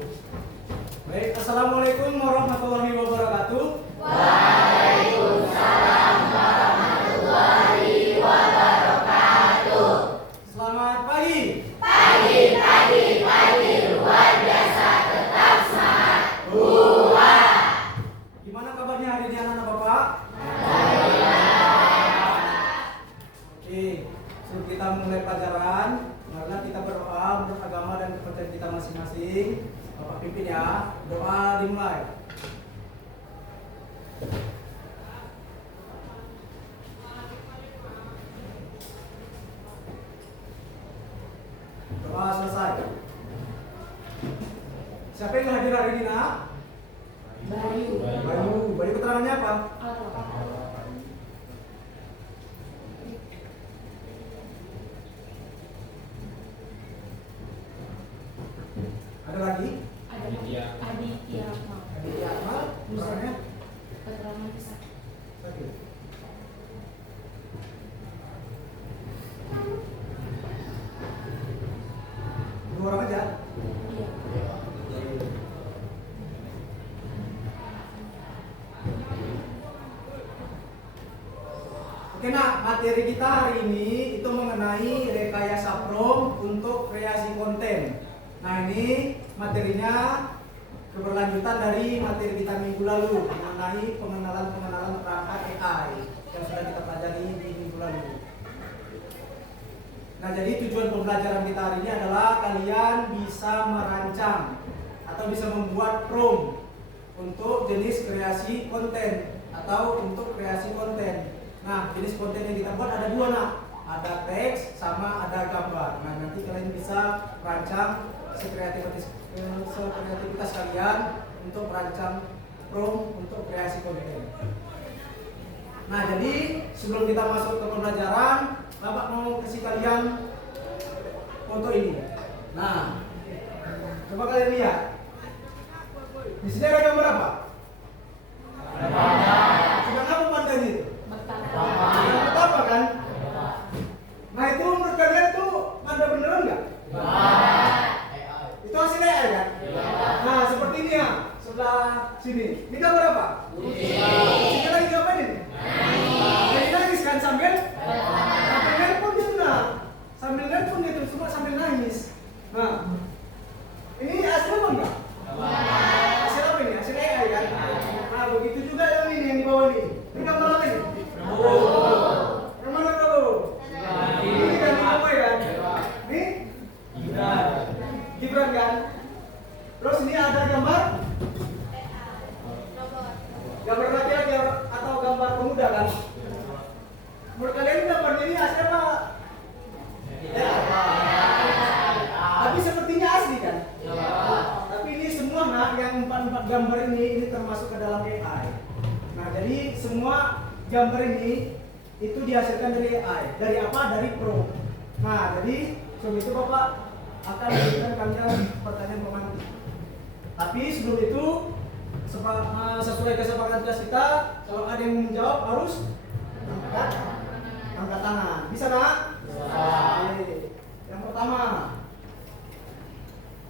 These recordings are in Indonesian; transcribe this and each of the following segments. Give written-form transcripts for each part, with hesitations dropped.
Baik, assalamualaikum warahmatullahi wabarakatuh. Waalaikumsalam warahmatullahi wabarakatuh. Selamat pagi. Pagi luar biasa, tetap semangat. Buah. Gimana kabarnya hari ini anak-anak Bapak? Oke, sebelum kita mulai pelajaran, marilah kita berdoa menurut agama dan kepercayaan kita masing-masing. Bapak pimpin ya, doa dimulai. Doa selesai. Siapa yang hadir hari ini, nak? Bayu keterangannya apa? Ada lagi? Aditya Akmal, keterangannya? Keterangan bisa. Sakit. Dua orang aja? Iya. Oke nak, materi kita hari ini itu mengenai rekayasa prom untuk kreasi konten. Nah ini materinya keberlanjutan dari materi kita minggu lalu mengenai pengenalan perangkat AI yang sudah kita pelajari di minggu lalu. Nah jadi tujuan pembelajaran kita hari ini adalah kalian bisa merancang atau bisa membuat prom untuk jenis kreasi konten atau untuk kreasi konten. Nah, jenis konten yang kita buat ada dua nak, ada teks sama ada gambar. Nah, nanti kalian bisa rancang sekreativitas kalian untuk merancang prom untuk kreasi konten. Nah, jadi sebelum kita masuk ke pembelajaran, Bapak mau kasih kalian foto ini. Nah, coba kalian lihat. Di sini ada gambar apa? Sedang apa pandanya itu? Apa kan? Nah itu menurut kalian tuh ada beneran nggak? Itu hasil AI kan? Nah seperti ini ya, sebelah sini. Ini gambar apa? Sini lagi ngapain ini? Jadi nangis kan sambil nelpon gitu nah. Sambil nelpon gitu, cuma sambil nangis. Nah ini hasil apa enggak? Hasil apa ini? Hasil AI kan? Nah begitu juga yang ini yang di bawah ini. Ini gambar apa ini? Yang mana dulu? Ini kan apa ya? Ini? Gibran kan? Terus ini ada gambar? Gambar laki-laki atau gambar pemuda kan? Menurut kalian gambar ini asli apa? Ya. Tapi sepertinya asli kan? Tapi ini semua nah yang 4 gambar ini termasuk ke dalam AI. Nah jadi semua gambar ini itu dihasilkan dari AI. Dari apa? Dari Pro. Nah, jadi sebelum itu Bapak akan memberikan kalian pertanyaan pemantik. Tapi sebelum itu sesuai kesepakatan kelas kita, kalau ada yang menjawab harus angkat tangan. Bisa nak? Bisa. Oke. Yang pertama,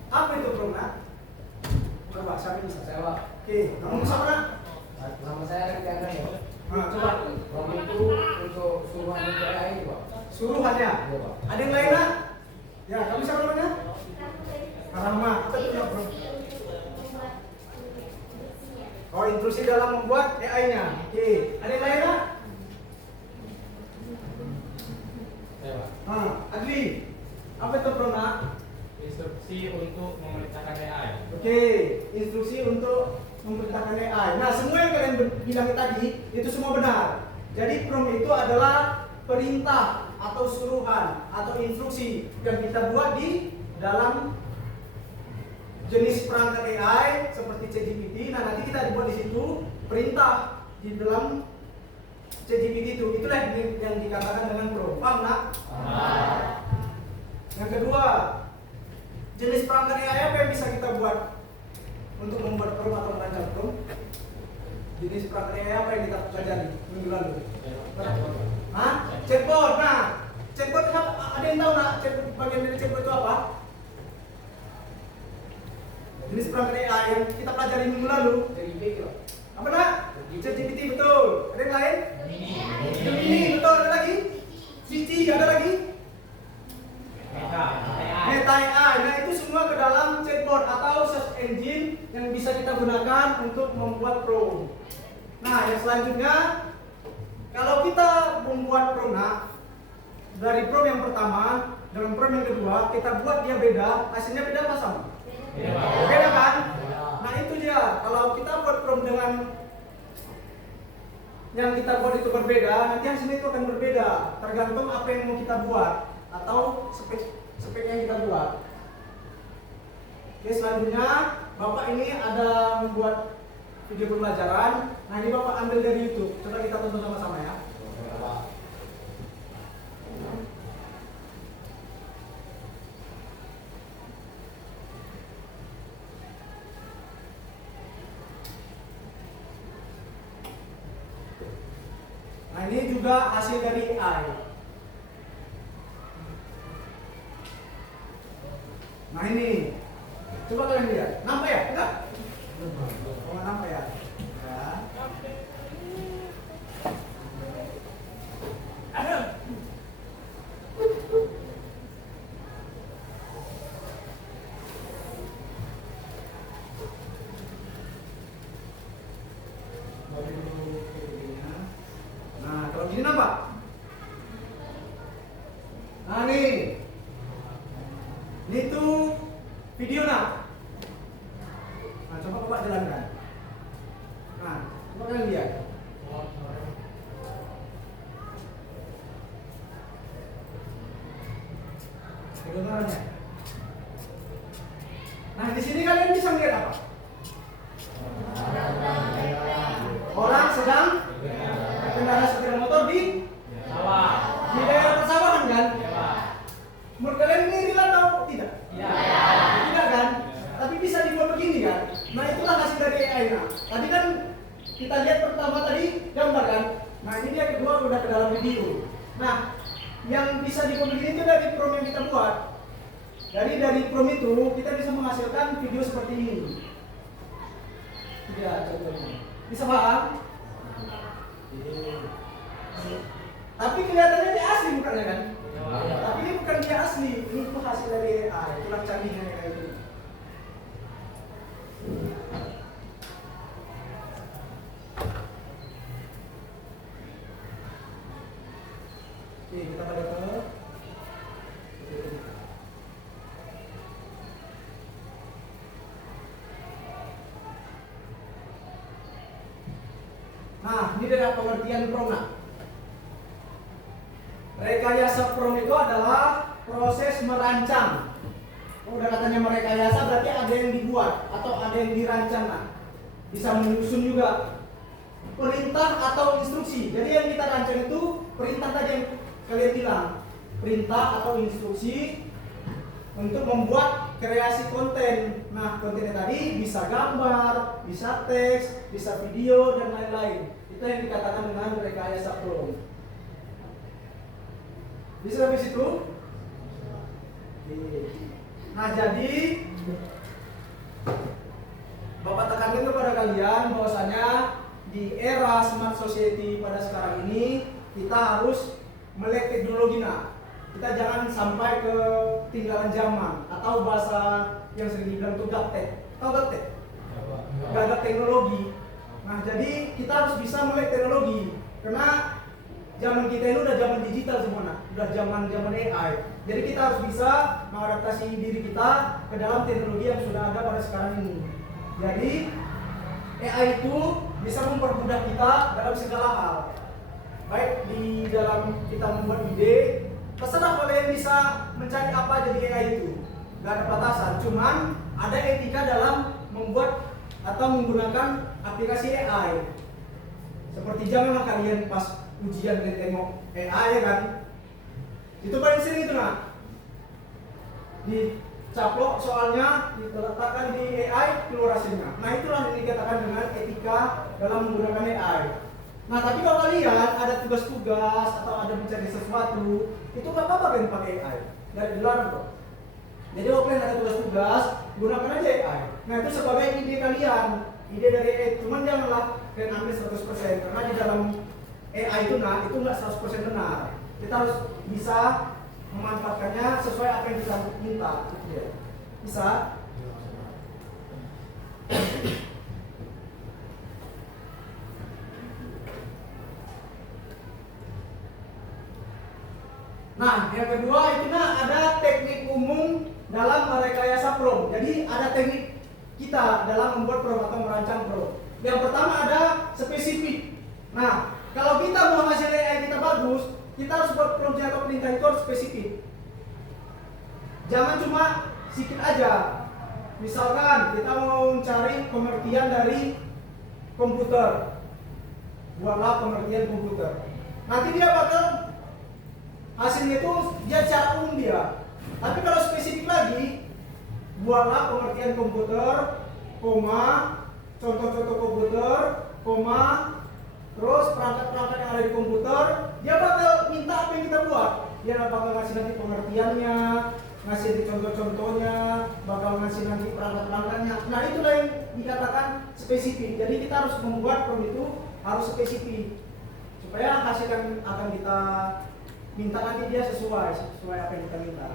apa itu Pro nak? Coba siapa bisa? Saya Pak. Oke, kamu bisa nak? Nama saya Ricardo ya. Nah, coba. Waktu itu untuk suruhan AI Pak. Suruhannya. Iya Pak. Ada yang lain nak? Ya, kamu siapa namanya? Rahma. Apa itu nak, Bro? Oh, intrusi dalam membuat AI-nya. Oke. Ada yang lain nak? Ya, Pak. Adli. Apa itu Bro nak? Instruksi untuk memerintahkan AI. Oke, instruksi untuk memerintahkan AI. Nah, semua yang kalian bilang tadi itu semua benar. Jadi prompt itu adalah perintah atau suruhan atau instruksi yang kita buat di dalam jenis perangkat AI seperti ChatGPT. Nah, nanti kita buat di situ perintah di dalam ChatGPT itu. Itulah yang dikatakan dengan prompt. Paham nak? Yang kedua, jenis perangkat AI apa yang bisa kita buat untuk membuat prompt atau merancang prompt? Jenis perangkat AI apa yang kita pelajari minggu lalu? Chatbot. Nah, chatbot ada yang tahu nak? Chatbot, bagian dari chatbot itu apa? jenis perangkat AI yang kita pelajari minggu lalu. Dari B Pak. Apa nak? ChatGPT betul. Ada yang lain? Ini betul. Ada lagi? Cici ada lagi? Meta AI. Nah itu semua ke dalam chatbot atau search engine yang bisa kita gunakan untuk membuat prompt. Nah yang selanjutnya, kalau kita membuat prompt, nah, dari prompt yang pertama dengan prompt yang kedua kita buat dia beda, hasilnya beda apa sama? Beda kan? Nah itu dia. Kalau kita buat prompt dengan yang kita buat itu berbeda, nanti hasilnya itu akan berbeda tergantung apa yang mau kita buat atau spek yang kita buat. Oke, selanjutnya Bapak ini ada membuat video pembelajaran. Nah ini Bapak ambil dari YouTube. Coba kita tonton sama-sama ya. Nah ini juga hasil dari AI. Nah ini, coba kalian lihat, nampak ya? Enggak? Oh, nggak nampak ya? Ya. Nah, kalau gini nampak? Nah nih, ini tuh video nak. Nah coba Bapak jalankan. Nah coba kalian lihat. Kedengarannya. Nah di sini kalian bisa melihat apa? Orang sedang berkendara sepeda motor di daerah persawahan kan? Menurut kalian ini real atau tidak? Tidak kan? Tapi bisa dibuat begini kan? Nah itulah hasil dari AI. Nah tadi kan kita lihat pertama tadi gambar kan? Nah ini dia kedua udah ke dalam video. Nah yang bisa dibuat begini itu dari prompt yang kita buat. Dari prompt itu kita bisa menghasilkan video seperti ini. Ya contohnya. Bisa paham? Tapi kelihatannya dia asli bukannya kan? Tapi ini bukan dia asli, ini tuh hasil dari AI, tulang canggihnya kayak gitu. Oke, kita pada ke nah, ini adalah pengertian prompt. Rekayasa prompt itu adalah proses merancang. Udah katanya merekayasa berarti ada yang dibuat atau ada yang dirancang. Nah, bisa menyusun juga perintah atau instruksi. Jadi yang kita rancang itu perintah tadi yang kalian bilang, perintah atau instruksi untuk membuat kreasi konten. Nah, kontennya tadi bisa gambar, bisa teks, bisa video dan lain-lain. Itu yang dikatakan dengan rekayasa prompt. Bisa habis itu? Nah jadi Bapak tekankan kepada kalian bahwasanya di era smart society pada sekarang ini kita harus melek teknologi. Nah kita jangan sampai ketinggalan zaman atau bahasa yang sering dibilang itu gaptek. Tahu gaptek? Gagap teknologi. Nah jadi kita harus bisa melek teknologi karena zaman kita ini udah zaman digital semua, udah zaman AI. Jadi kita harus bisa mengadaptasi diri kita ke dalam teknologi yang sudah ada pada sekarang ini. Jadi AI itu bisa mempermudah kita dalam segala hal. Baik di dalam kita membuat ide, terserah kalian bisa mencari apa jadi AI itu. Gak ada batasan, cuman ada etika dalam membuat atau menggunakan aplikasi AI. Seperti janganlah kalian pas ujian dan tengok AI ya kan, itu paling sering itu nah dicaplok soalnya diletakkan di AI keluar hasilnya. Nah itulah yang dikatakan dengan etika dalam menggunakan AI. Nah tapi kalau kalian ada tugas-tugas atau ada mencari sesuatu itu nggak apa-apa kan pakai AI, nggak dilarang kok. Jadi kalau kalian ada tugas-tugas tugas, gunakan aja AI. Nah itu sebagai ide kalian, ide dari AI. Cuman janganlah kalian ambil 100% karena di dalam AI itu itu nggak 100% benar. Kita harus bisa memanfaatkannya sesuai apa yang kita minta. Bisa? Nah, yang kedua itu ada teknik umum dalam merekayasa prompt. Jadi ada teknik kita dalam membuat prompt atau merancang prompt. Yang pertama ada spesifik. Nah, kalau kita mau hasil AI kita bagus, kita harus buat promptnya atau perintah itu harus spesifik. Jangan cuma sedikit aja. Misalkan kita mau cari pengertian dari komputer, buatlah pengertian komputer. Nanti dia bakal hasilnya itu dia secara umum dia. Tapi kalau spesifik lagi, buatlah pengertian komputer, koma, contoh-contoh komputer, koma, terus perangkat-perangkat yang ada di komputer. Dia bakal minta apa yang kita buat. Dia bakal ngasih nanti pengertiannya, ngasih nanti contoh-contohnya, bakal ngasih nanti perangkat-perangkatnya. Nah itulah yang dikatakan spesifik. Jadi kita harus membuat prompt itu harus spesifik supaya hasil yang akan kita minta nanti dia sesuai apa yang kita minta.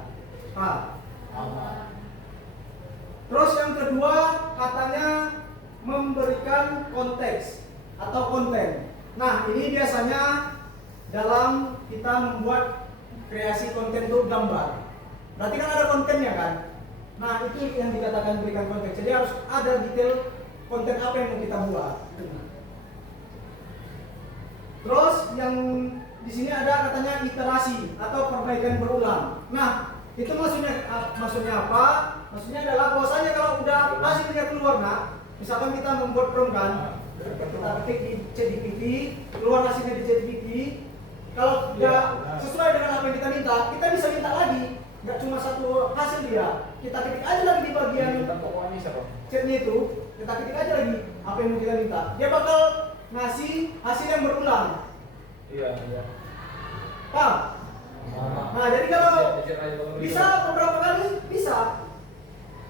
Terus yang kedua katanya memberikan konteks atau konten. Nah ini biasanya dalam kita membuat kreasi konten itu gambar. Berarti kan ada kontennya kan. Nah itu yang dikatakan berikan konteks. Jadi harus ada detail konten apa yang mau kita buat. Terus yang di sini ada katanya iterasi atau perbaikan berulang. Nah, itu maksudnya apa? Maksudnya adalah bahwasanya kalau udah hasilnya keluar, misalkan kita membuat prompt kan, kita ketik di ChatGPT, keluar hasilnya di ChatGPT. Kalau udah sesuai dengan apa yang kita minta, kita bisa minta lagi. Nggak cuma satu hasil dia, kita ketik aja lagi di bagian chatnya itu, kita ketik aja lagi apa yang mau kita minta. Dia bakal ngasih hasil yang berulang. Iya. Paham? Nah, jadi kalau bisa beberapa kali bisa.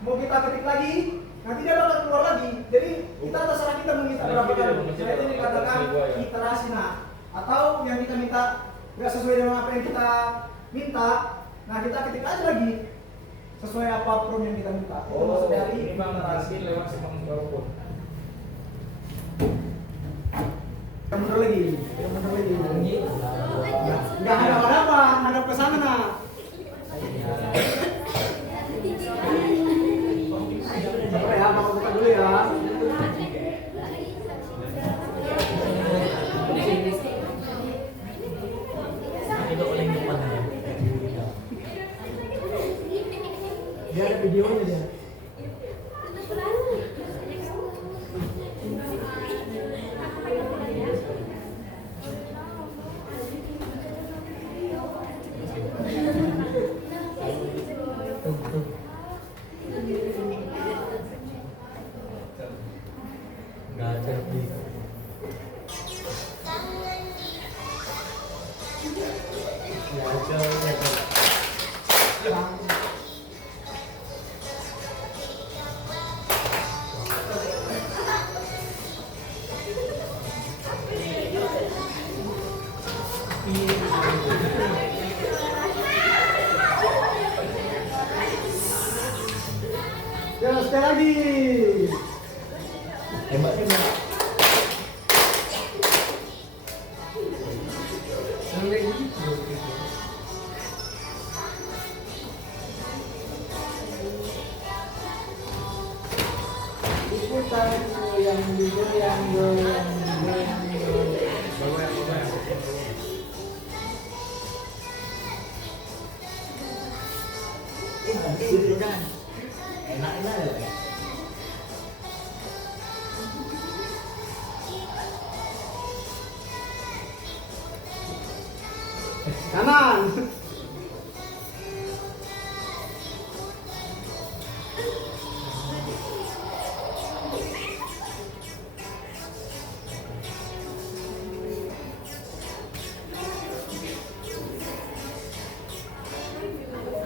Mau kita ketik lagi, nanti dia bakal keluar lagi. Jadi kita terserah kita mau minta berapa kali. Nah, itu dikatakan iterasi. Atau yang kita minta nggak sesuai dengan apa yang kita minta, nah kita ketik aja lagi sesuai apa prompt yang kita minta. Itu maksud dari iterasi. Lewat semang walaupun. Mundur lagi. Nggak ada apa, ada ke sana. Coba ya, Bapak buka dulu ya. Dia ada videonya dia. Ya, sekali lagi. Hebat. Ikutan yang digoyang. Enak-enak ya. Kanan.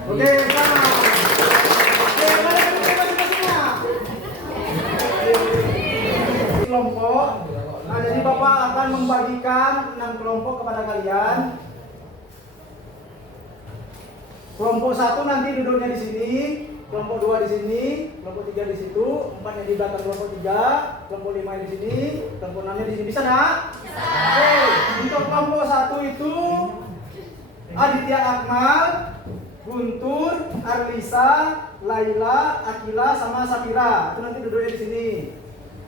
Oke, kanan. Oke, balik. membagikan 6 kelompok kepada kalian. Kelompok 1 nanti duduknya di sini, kelompok 2 di sini, kelompok 3 di situ, 4 yang di belakang kelompok 3, kelompok 5 di sini, kelompok 6 di sini. Bisa enggak? Bisa. Oke, untuk kelompok 1 itu Aditya Akmal, Guntur, Arlisa, Laila, Akila sama Safira. Itu nanti duduknya di sini.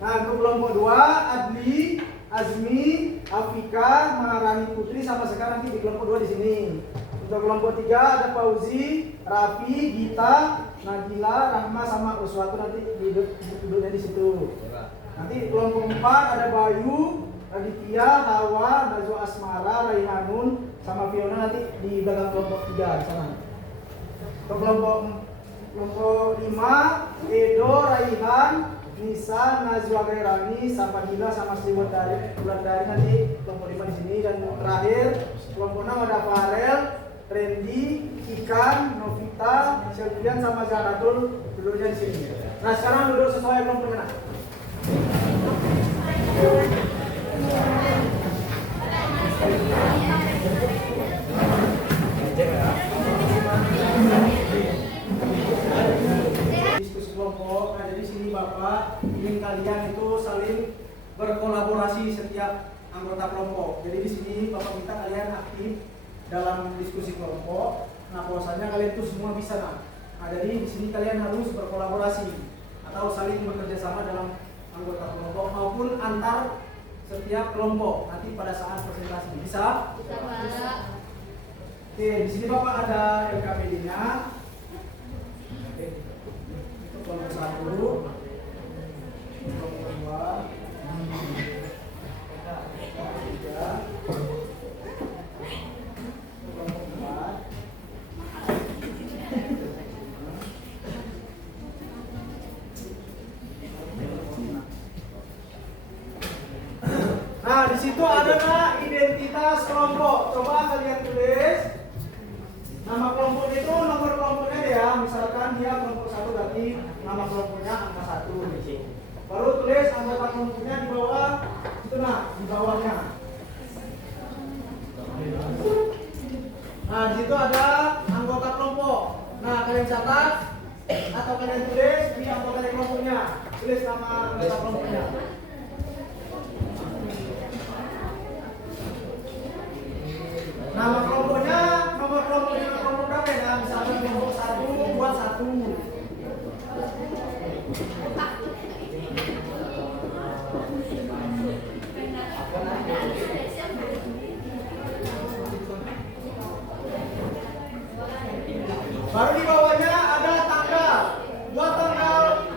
Nah, untuk kelompok 2 Adli, Azmi, Afika, Maharani Putri sama Sekar nanti di kelompok 2 di sini. Untuk kelompok 3 ada Fauzi, Raffi, Gita, Nabila, Rahma sama Uswatu nanti duduknya di situ. Nanti kelompok 4 ada Bayu, Raditya, Hawa, Najwa Asmara, Raihanun sama Fiona nanti di belakang kelompok 3 di sana. Untuk kelompok 5 Edo, Raihan, Nisa, Najwa Gairani, Sapadila sama Wulandari nanti kelompok 5 di sini. Dan terakhir kelompok 6 ada Farel, Randy, Ikan, Novita, Sylvian sama Zahratul duduknya di sini. Nah, sekarang duduk sesuai kelompoknya. Diskusi kelompok. Nah, jadi sini Bapak ingin kalian itu saling berkolaborasi setiap anggota kelompok. Jadi di sini Bapak minta kalian aktif dalam diskusi kelompok. Nah, bahwasanya kalian itu semua bisa nah, jadi di sini kalian harus berkolaborasi atau saling bekerja sama dalam anggota kelompok maupun antar setiap kelompok nanti pada saat presentasi. Bisa? Bisa, Pak. Oke, di sini Bapak ada LKPD-nya. Oke. Itu kelompok 1, kelompok 2, kelompok 3. Nah, di situ ada identitas kelompok. Coba kalian tulis nama kelompok itu, nomor kelompoknya ya. Misalkan dia kelompok 1 berarti nama kelompoknya angka 1. Baru tulis anggota kelompoknya di bawah. Itu nah, di bawahnya. Nah, di situ ada anggota kelompok. Nah, kalian catat atau kalian tulis di anggota kelompoknya. Tulis nama anggota kelompoknya. Nama kelompoknya, nomor kelompoknya kelompok berapa ya? Misalkan kelompok 1 buat 1. Baru di bawahnya ada tanggal. Buat tanggal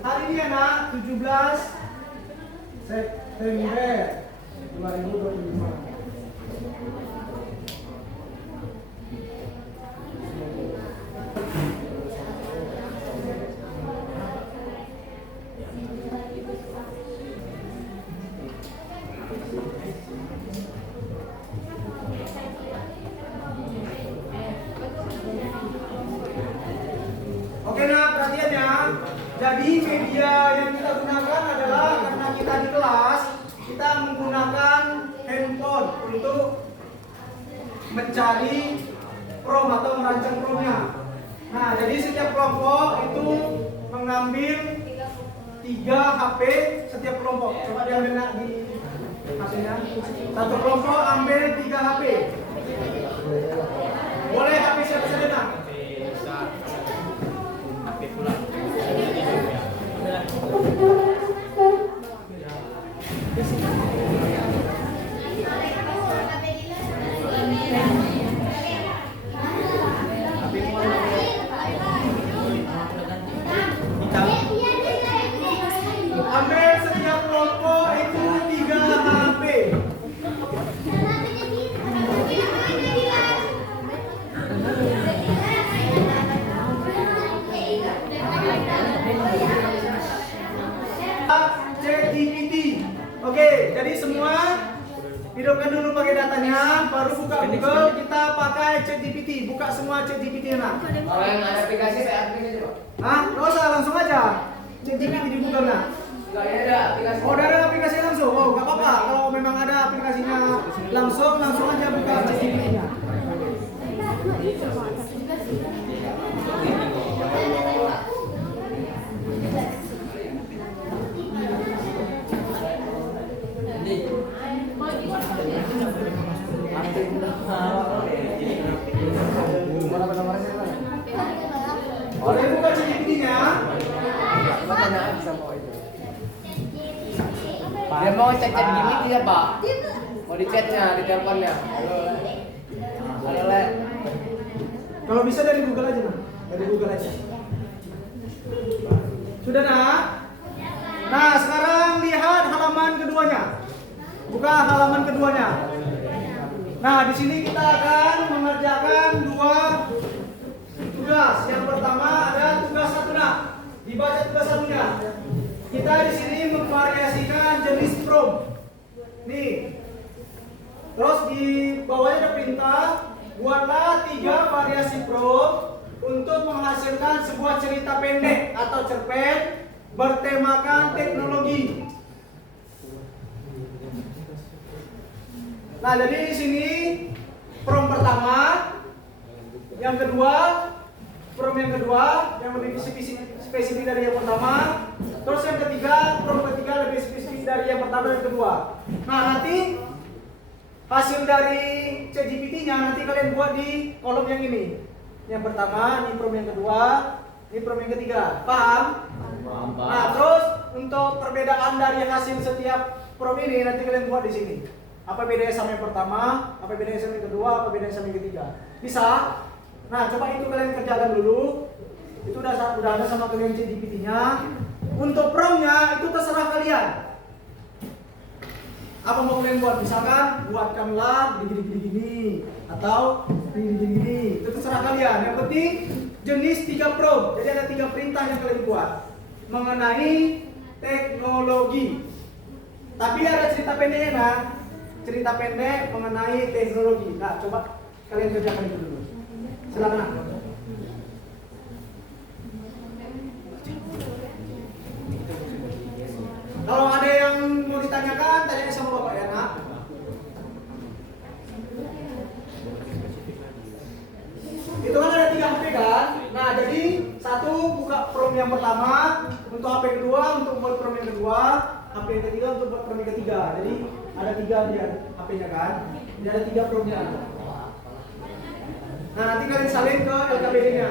hari ini ya nak, 17 September 2025. Oke nah, perhatian ya. Jadi media yang kita gunakan adalah karena kita di kelas, kita menggunakan handphone untuk mencari prom atau merancang promnya. Nah, jadi setiap kelompok itu mengambil 3 HP setiap kelompok. Coba diambil nak di hasilnya. Satu kelompok ambil 3 HP. Boleh HP siapa saja nak? Ambil setiap kelompok itu 3 HP. ChatGPT. Oke, jadi semua hidupkan dulu pakai datanya, baru buka Google, kita pakai ChatGPT. Buka semua ChatGPT nah. Kalau yang ada aplikasi saya aktifin aja, Pak. Hah? Nggak usah, langsung aja ChatGPT di Google nah. Enggak ada aplikasi. Oh, dari aplikasi langsung. Oh, nggak apa-apa. Kalau memang ada aplikasinya langsung aja buka ChatGPT-nya. Boleh buka ChatGPT-nya. Dia mau cek-cek gini dia, Pak. Mau di chatnya, di teleponnya. Halo, Le. Kalau bisa dari Google aja, nah. Dari Google aja. Sudah, nak? Nah, sekarang lihat halaman keduanya. Buka halaman keduanya. Nah, di sini kita akan mengerjakan dua tugas. Yang pertama ada tugas satu, nak. Dibaca tugas satunya. Kita di sini memvariasikan jenis prompt. Nih. Terus di bawahnya ada perintah, buatlah 3 variasi prompt untuk menghasilkan sebuah cerita pendek atau cerpen bertemakan teknologi. Nah, jadi di sini prompt pertama, yang kedua, prompt yang kedua yang lebih spesifik dari yang pertama. Terus yang ketiga, prompt ketiga lebih spesifik dari yang pertama dan yang kedua. Nah, nanti hasil dari ChatGPT-nya nanti kalian buat di kolom yang ini. Yang pertama, ini prompt yang kedua, ini prompt yang ketiga. Paham? Paham. Nah, terus untuk perbedaan dari hasil setiap prompt ini nanti kalian buat di sini. Apa bedanya sama yang pertama, apa bedanya sama yang kedua, apa bedanya sama yang ketiga. Bisa? Nah, coba itu kalian kerjakan dulu. Itu udah ada sama kalian ChatGPT-nya. Untuk prompt-nya itu terserah kalian. Apa mau kalian buat? Misalkan buatkanlah gini atau gini. Itu terserah kalian. Yang penting jenis 3 prompt. Jadi ada 3 perintah yang kalian buat mengenai teknologi. Tapi ada cerita pendeknya, nah. Cerita pendek mengenai teknologi. Nah, coba kalian kerjakan itu dulu. Silakan. Kalau ada yang mau ditanyakan, tanya sama Bapak ya, nak. Itu kan ada 3 HP kan? Nah, jadi satu buka prompt yang pertama untuk HP kedua, untuk buat prompt yang kedua, HP yang ketiga untuk buat prompt yang ketiga. Jadi ada 3 dia HP-nya kan? Ini ada 3 prompt-nya. Nah, nanti kalian salin ke LKPD-nya.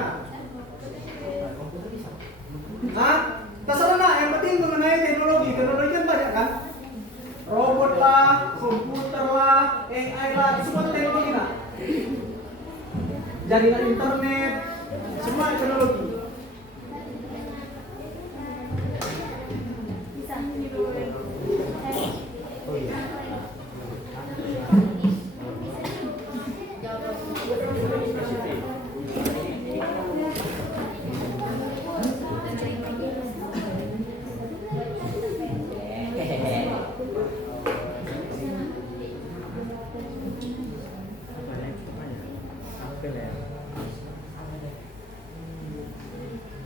Nah, terserah, nak, yang penting mengenai teknologi. Teknologi kan banyak kan? Robot lah, komputer lah, AI lah, semua teknologi, nak. Jaringan internet, semua teknologi. Oh iya.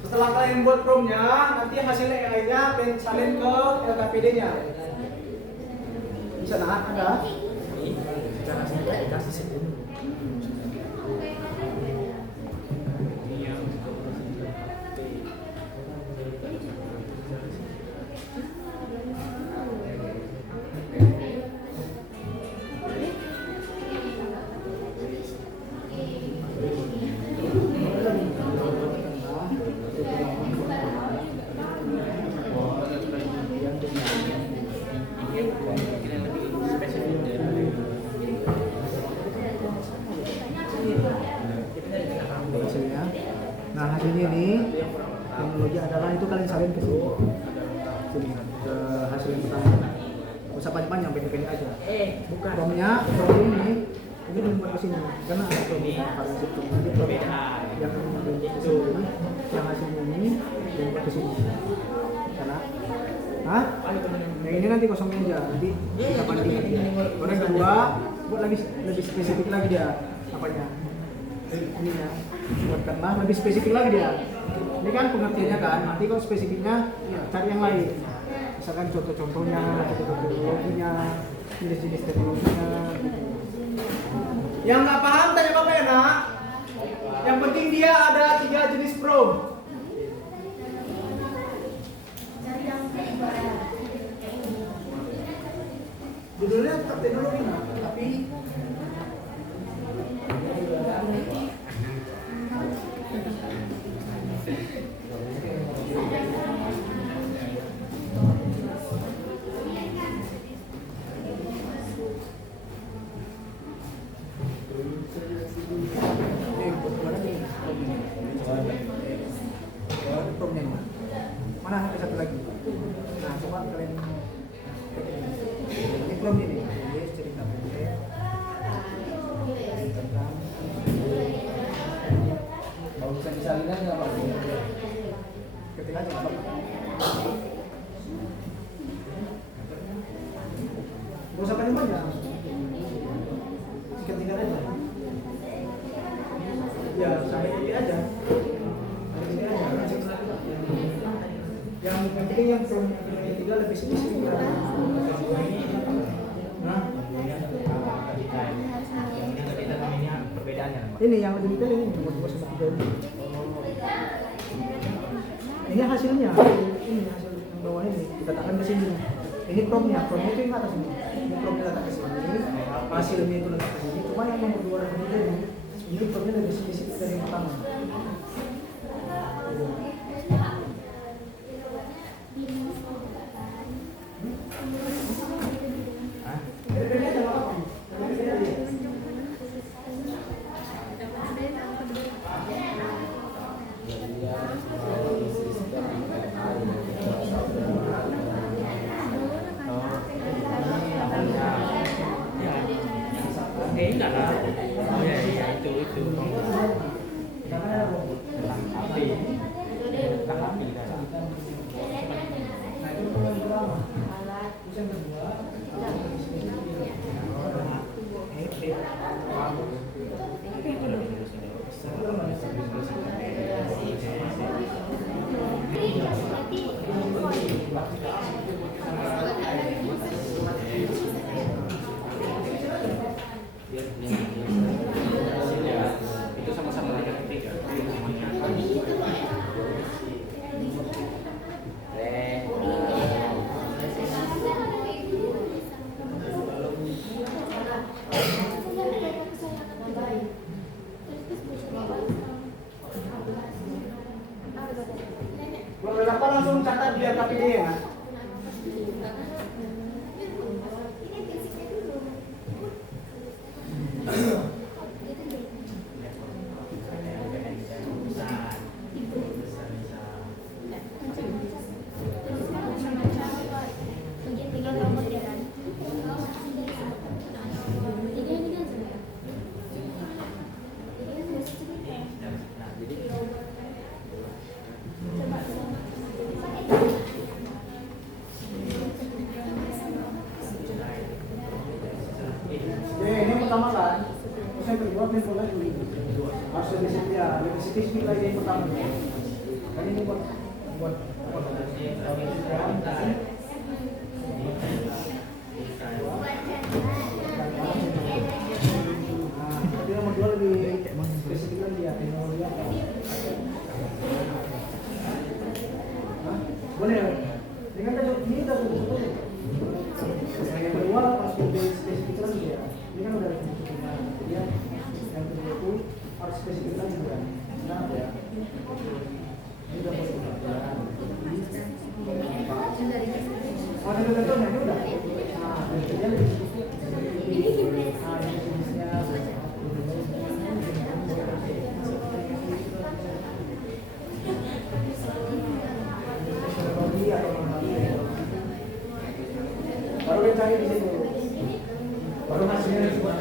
Setelah kalian buat prompt-nya, nanti hasil AI-nya kalian salin ke LKPD-nya. Bisa, nak? Ada? Nah, hasilnya ini teknologi adalah itu kalian salin ke sini, ke hasil yang pertama. Gak usah panjang-panjang, pendek-pendek aja. Bukan. Prompt-nya ini dibuat ke sini karena ada prompt variasi prompt yang ke sini, yang hasilnya ini dibuat ke sini. Karena, yang ini nanti kosongin aja, nanti kita bandingin. Kalau yang kedua, buat lagi lebih spesifik lagi dia apanya. Ini ya, buatkanlah lebih spesifik lagi dia. Ini kan pengertiannya kan, nanti kalau spesifiknya cari yang lain. Misalkan contoh-contohnya, contoh teknologinya, jenis-jenis teknologinya gitu. Yang nggak paham tanya bapak ya nak. Yang penting dia ada 3 jenis pro. Judulnya tetap teknologi nak, tapi mana ada satu lagi. Nah, coba kalian ini belum ini. Ini cerita pendek tentang kalau bisa disalinan nggak apa? Ketik aja nggak apa? Gak usah paling banyak. Sikat-sikat aja. Ya, sampai ini aja. Ini aja. Yang penting yang tiga lebih spesifik. Nah, ini yang lebih detail ini nomor 2 sama 3 ini. Ini hasilnya. Ini hasil yang bawah ini kita tekan ke sini. Ini promnya itu yang atas ini. Ini promnya letak ke sini. Hasilnya itu letak ke sini. Cuma yang nomor 2 dan 3 ini promnya lebih spesifik dari yang pertama. Enggak lah. Oh ya, iya itu. Itu sama-sama dengan ketiga. Beberapa langsung catat biar tapi dia ya. Ini pertama kan, terus yang kedua info lagi harus lebih spesifik lagi yang pertama. Kan ini buat dia nomor 2 lebih spesifik lagi ya teknologi apa? Boleh ya? Dengan tadi ini udah cukup. Yang kedua harus lebih spesifik lagi ya. Ini kan udah cukupnya. Jadi yang kedua itu harus spesifik lagi kan. Kenapa ya? Ini udah mau dilakukan. Oh, ada contohnya ini udah. Nah, dia lebih spesifik. Ini gimana? Nah, ini jenisnya. Baru dia cari di situ. Baru hasilnya sebuah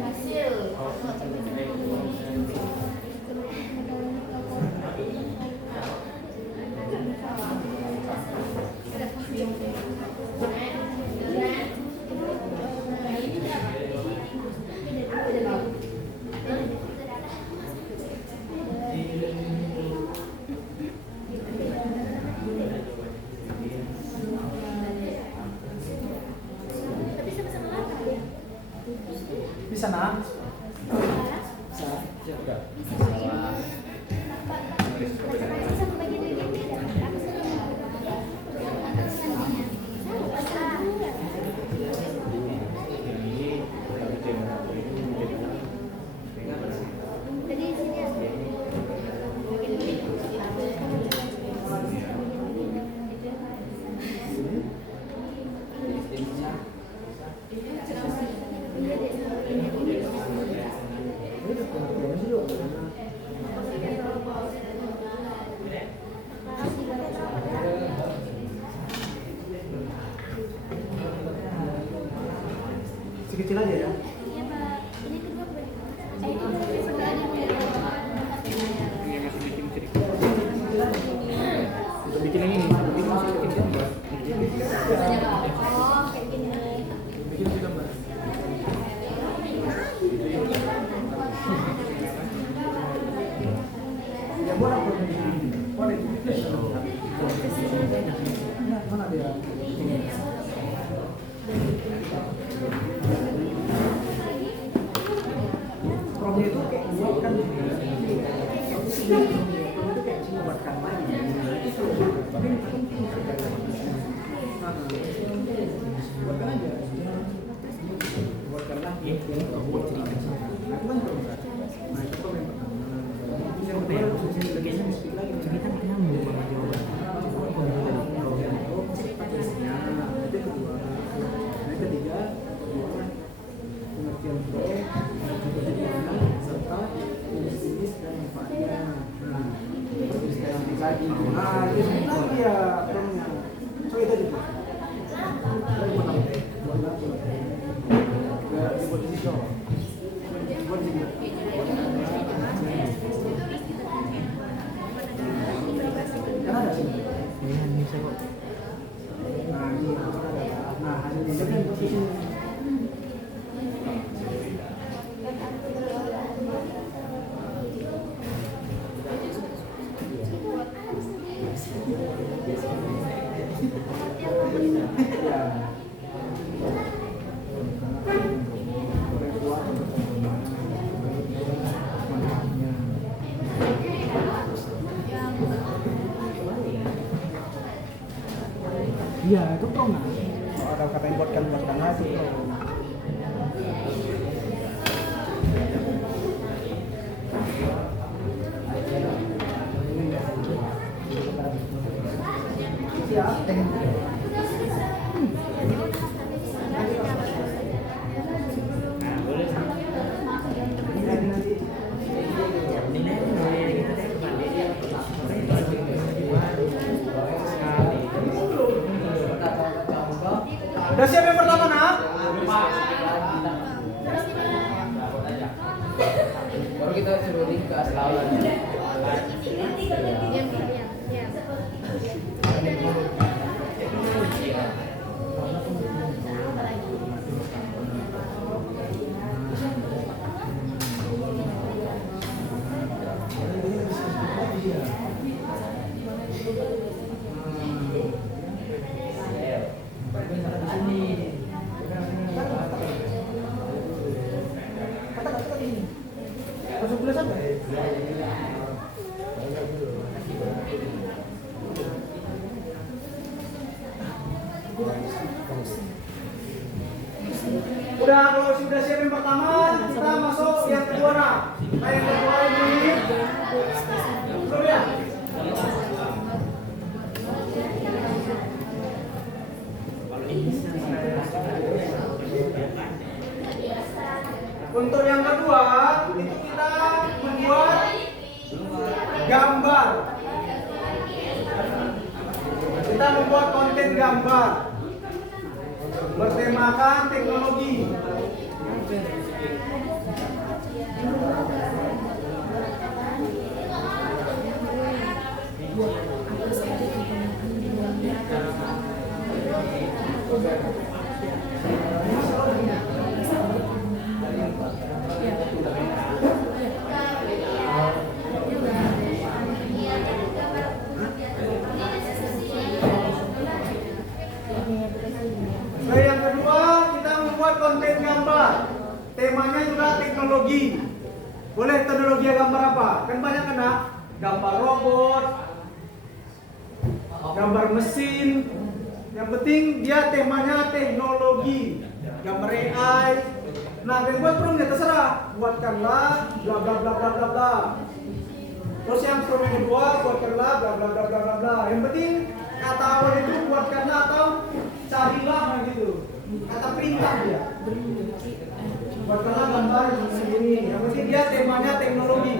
Hasil. Bisa nak? Bisa. Kecil aja ya. Yang masih bikin cerita. Udah bikin yang ini, bikin masih bikin gambar. Bikin gambar. Ya buat apa ini? Mana dia? Promnya itu kayak buatkan itu kayak buatkan lagi buatkan aja buatkan lagi buat cerita nah itu kan promesa nah itu prom yang pertama yang kedua cerita lagi cerita nyambung sama jawaban teknisnya itu kedua nah ketiga pengertian pro kepentingan serta jenis dan manfaatnya. Nah, terus nanti lagi. Nah, itu lagi ya promnya. So itu aja. Lagi buat apa? Buat di show. Buat di kan ada sini. Ini saya. Nah, ini nah hasilnya kan di sini. Iya, itu pro nggak? Kalau ada kata yang buatkan lagi itu pro. Udah siap yang pertama, nak? Baru kita suruh link ke aslawan. Udah, kalau sudah siap yang pertama, kita masuk yang kedua, nak. Nah, yang kedua ini belum ya? Untuk yang kedua, itu kita membuat gambar. Kita membuat konten gambar bertemakan teknologi. Yang kedua, kita membuat konten gambar. Temanya juga teknologi. Boleh teknologi gambar apa? Kan banyak kan, Nak? Gambar robot, gambar mesin. Yang penting dia temanya teknologi. Gambar AI. Nah, yang buat promnya terserah. Buatkanlah bla bla bla bla bla bla. Terus yang prom yang kedua buatkanlah bla bla bla bla bla bla. Yang penting kata awal itu buatkanlah atau carilah gitu. Kata perintah dia. Buatkanlah gambar segini. Yang penting dia temanya teknologi.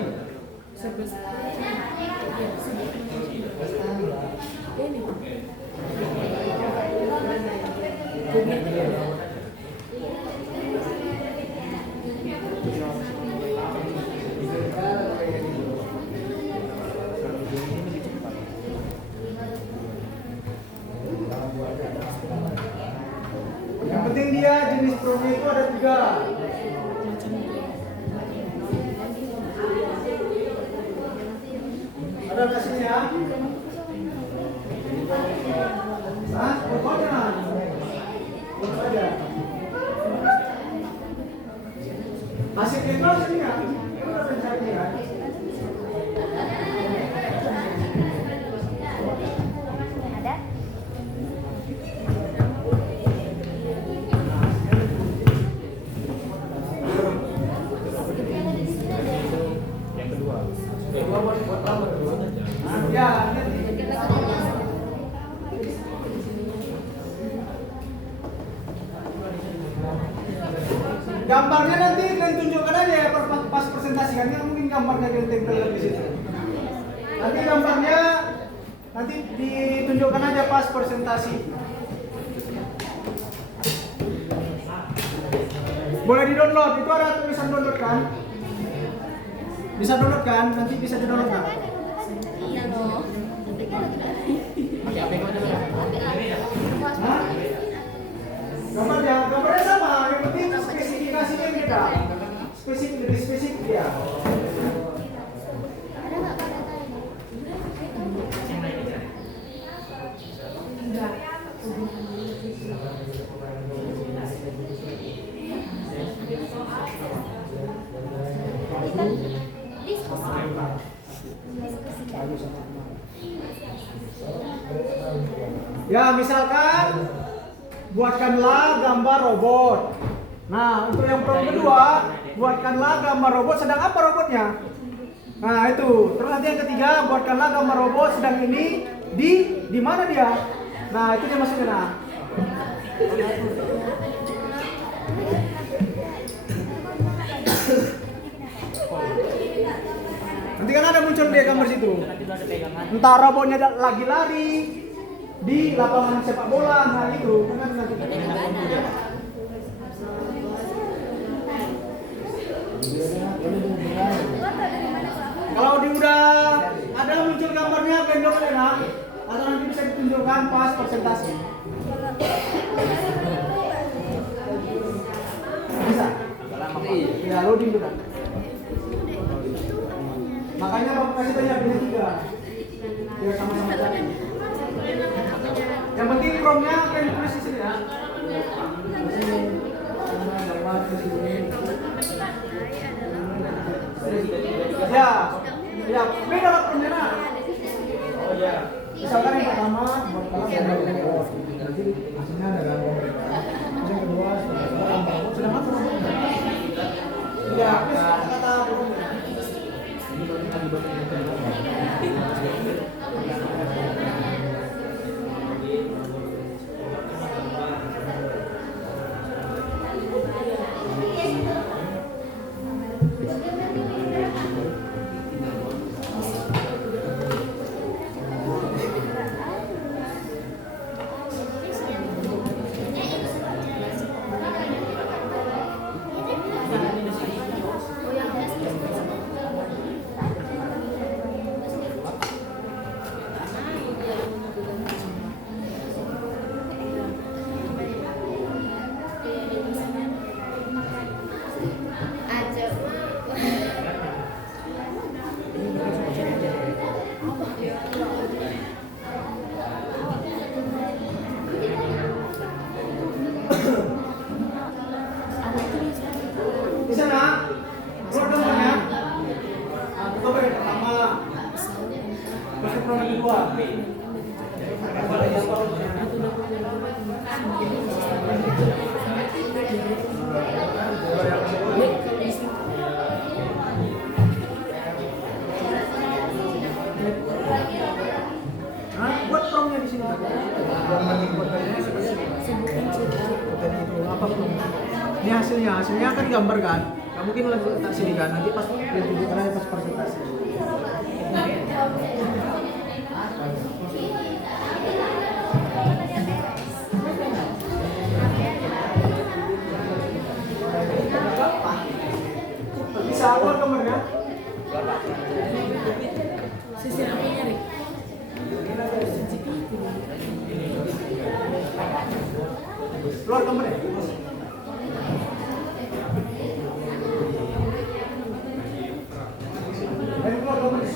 Yang penting dia jenis promnya itu ada 3. Ada nggak sini ya? Hah? Pokoknya foto aja. Hasil kita sini ya? Itu udah pencari ya? Ada? Ya, gambarnya nanti kalian tunjukkan aja ya pas presentasikannya, mungkin gambarnya kalian tempel di situ. Nanti gambarnya nanti ditunjukkan aja pas presentasi. Boleh di-download, itu ada tulisan download kan? Bisa download kan? Nanti bisa di-download kan? Iya loh. Hah? Gambarnya sama, yang penting spesifikasinya beda. Lebih spesifik ya. Ada nggak Kak datanya? Enggak. Ya, misalkan buatkanlah gambar robot. Nah, untuk yang prompt kedua, buatkanlah gambar robot sedang apa robotnya? Nah, itu. Terus nanti yang ketiga, buatkanlah gambar robot sedang ini di mana dia? Nah, itu dia masuknya. Nah. Nanti kan ada muncul dia gambar situ. Entah robotnya lagi lari di lapangan sepak bola, nah itu kan nanti. Kalau di udah ada muncul gambarnya vendor enak, atau nanti bisa ditunjukkan pas presentasi. Bisa? Ya, loading juga. Makanya Bapak kasih banyak ini 3. Biar sama-sama cari. Yang penting promnya akan ditulis di sini ya. Ya, beda lah promnya. Oh iya. Misalkan yang pertama buat kalian nanti hasilnya ada gambar. Yang kedua sedang apa promnya? Ya, kata promnya. Terus yang kedua. Nah, buat promnya di sini. Apa prom? Ini hasilnya kan gambar kan? Nggak mungkin letak sini kan? Nanti pas tunjukkan aja pas presentasi. Bisa keluar gambarnya? Sisi apinya, Rik. Keluar gambarnya? Ayo keluar gambarnya.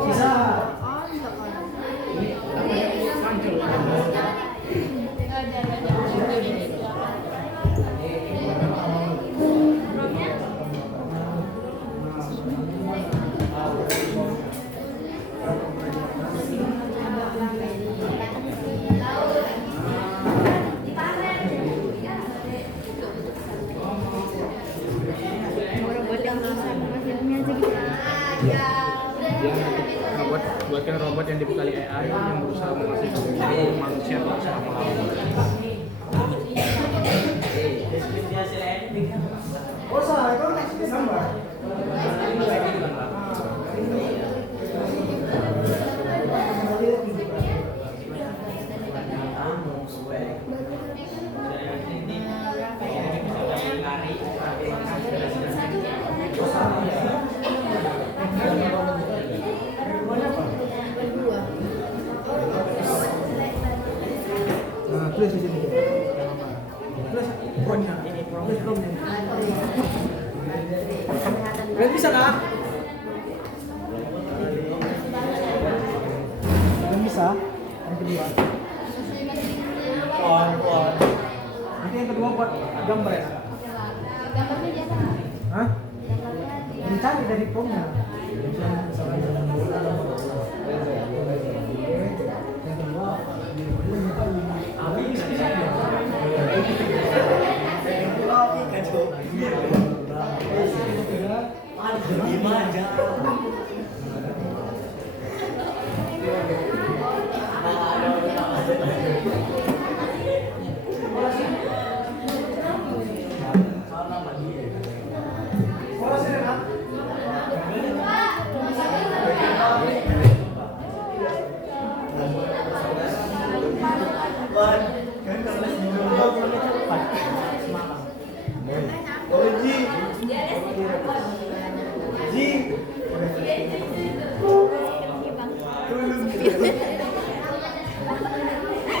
Sisa. Buat yang berusaha menghasilnya aja gitu. Dia buatkan robot yang dibekali AI yang berusaha menghasilkan manusia berusaha melawan. Oh, salah, itu next gambar. Nah, tulis di sini. Tulis promnya. Tulis promnya. Kalian bisa nggak? Kalian bisa? Yang kedua. Nanti yang kedua buat gambar ya? Gambarnya dia apa? Hah? Dicari dari promnya. Yang kedua.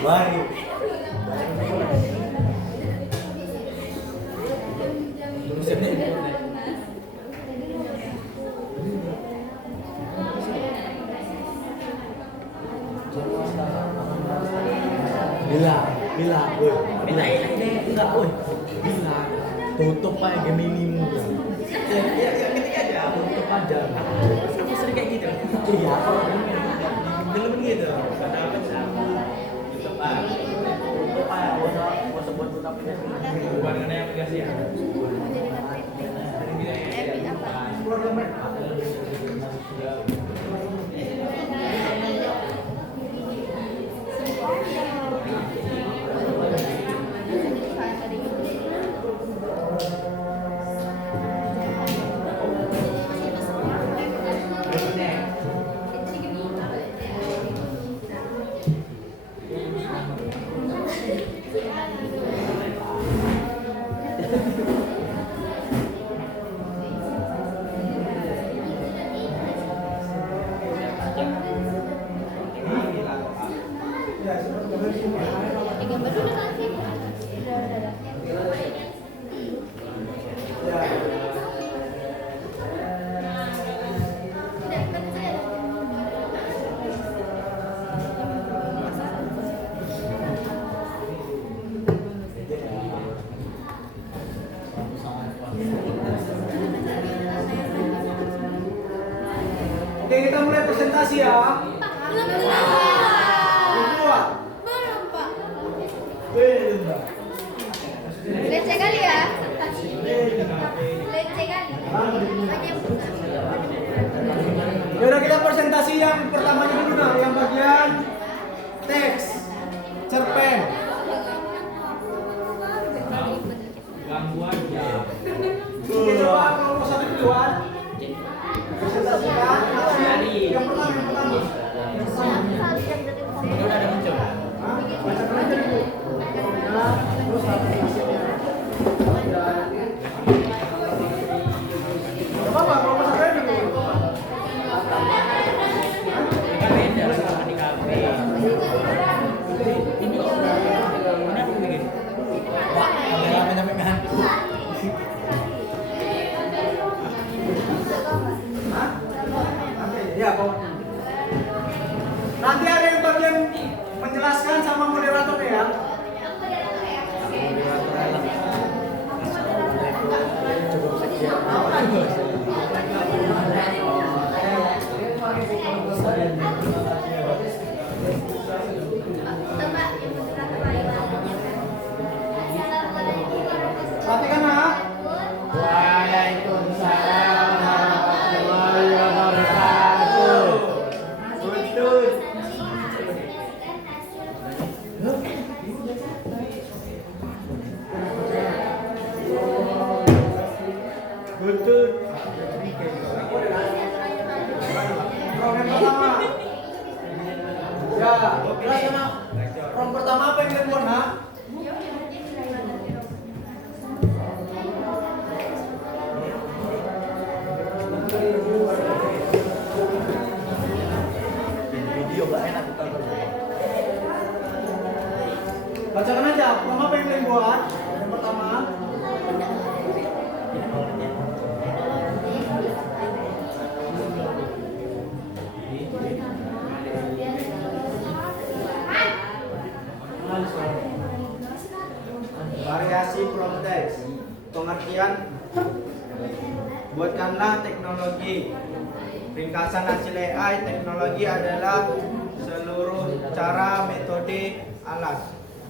Baru. Bila, woi. Bila ini enggak, woi. Bila. Tutup aja Geminimu. Ya, ketik aja, tutup aja. Aku sering kayak gitu. Iya, kalau belum gitu. Kata apa sih? Tutup aja. Tutup aja, usah buat tutup aplikasi. Bukan karena aplikasi ya. Epic apa? Keluar gambar. Oke, kita mulai presentasi ya. Berdua. Belum, Mbak. Leceh kali ya. Leceh kali. Ya udah, kita presentasi yang pertamanya dulu nah, yang bagian teks, cerpen. Oke, coba kelompok satu duluan. Presentasikan yang pertama. Udah ada muncul. Hah? Bacakan aja dulu. Nah, terus hasilnya. Gak apa-apa, kelompok satu aja dulu. Kan beda sama di kafe. Ini mana aku bikin? Wah, ada sampai kan. Hah? Oke, ya pokoknya. Nanti ada yang bagian menjelaskan sama moderatornya ya. Perhatikan nak. Waalaikumsalam warahmatullahi wabarakatuh. Betul. Betul. Program pertama. Ya, jelas kan nak? Program pertama apa yang kalian buat nak? Video gak enak bukan? Bacakan aja, program apa yang kalian buat? Yang pertama. Variasi proteks. Pengertian buatkanlah teknologi. Ringkasan hasil AI, teknologi adalah seluruh cara, metode, alat.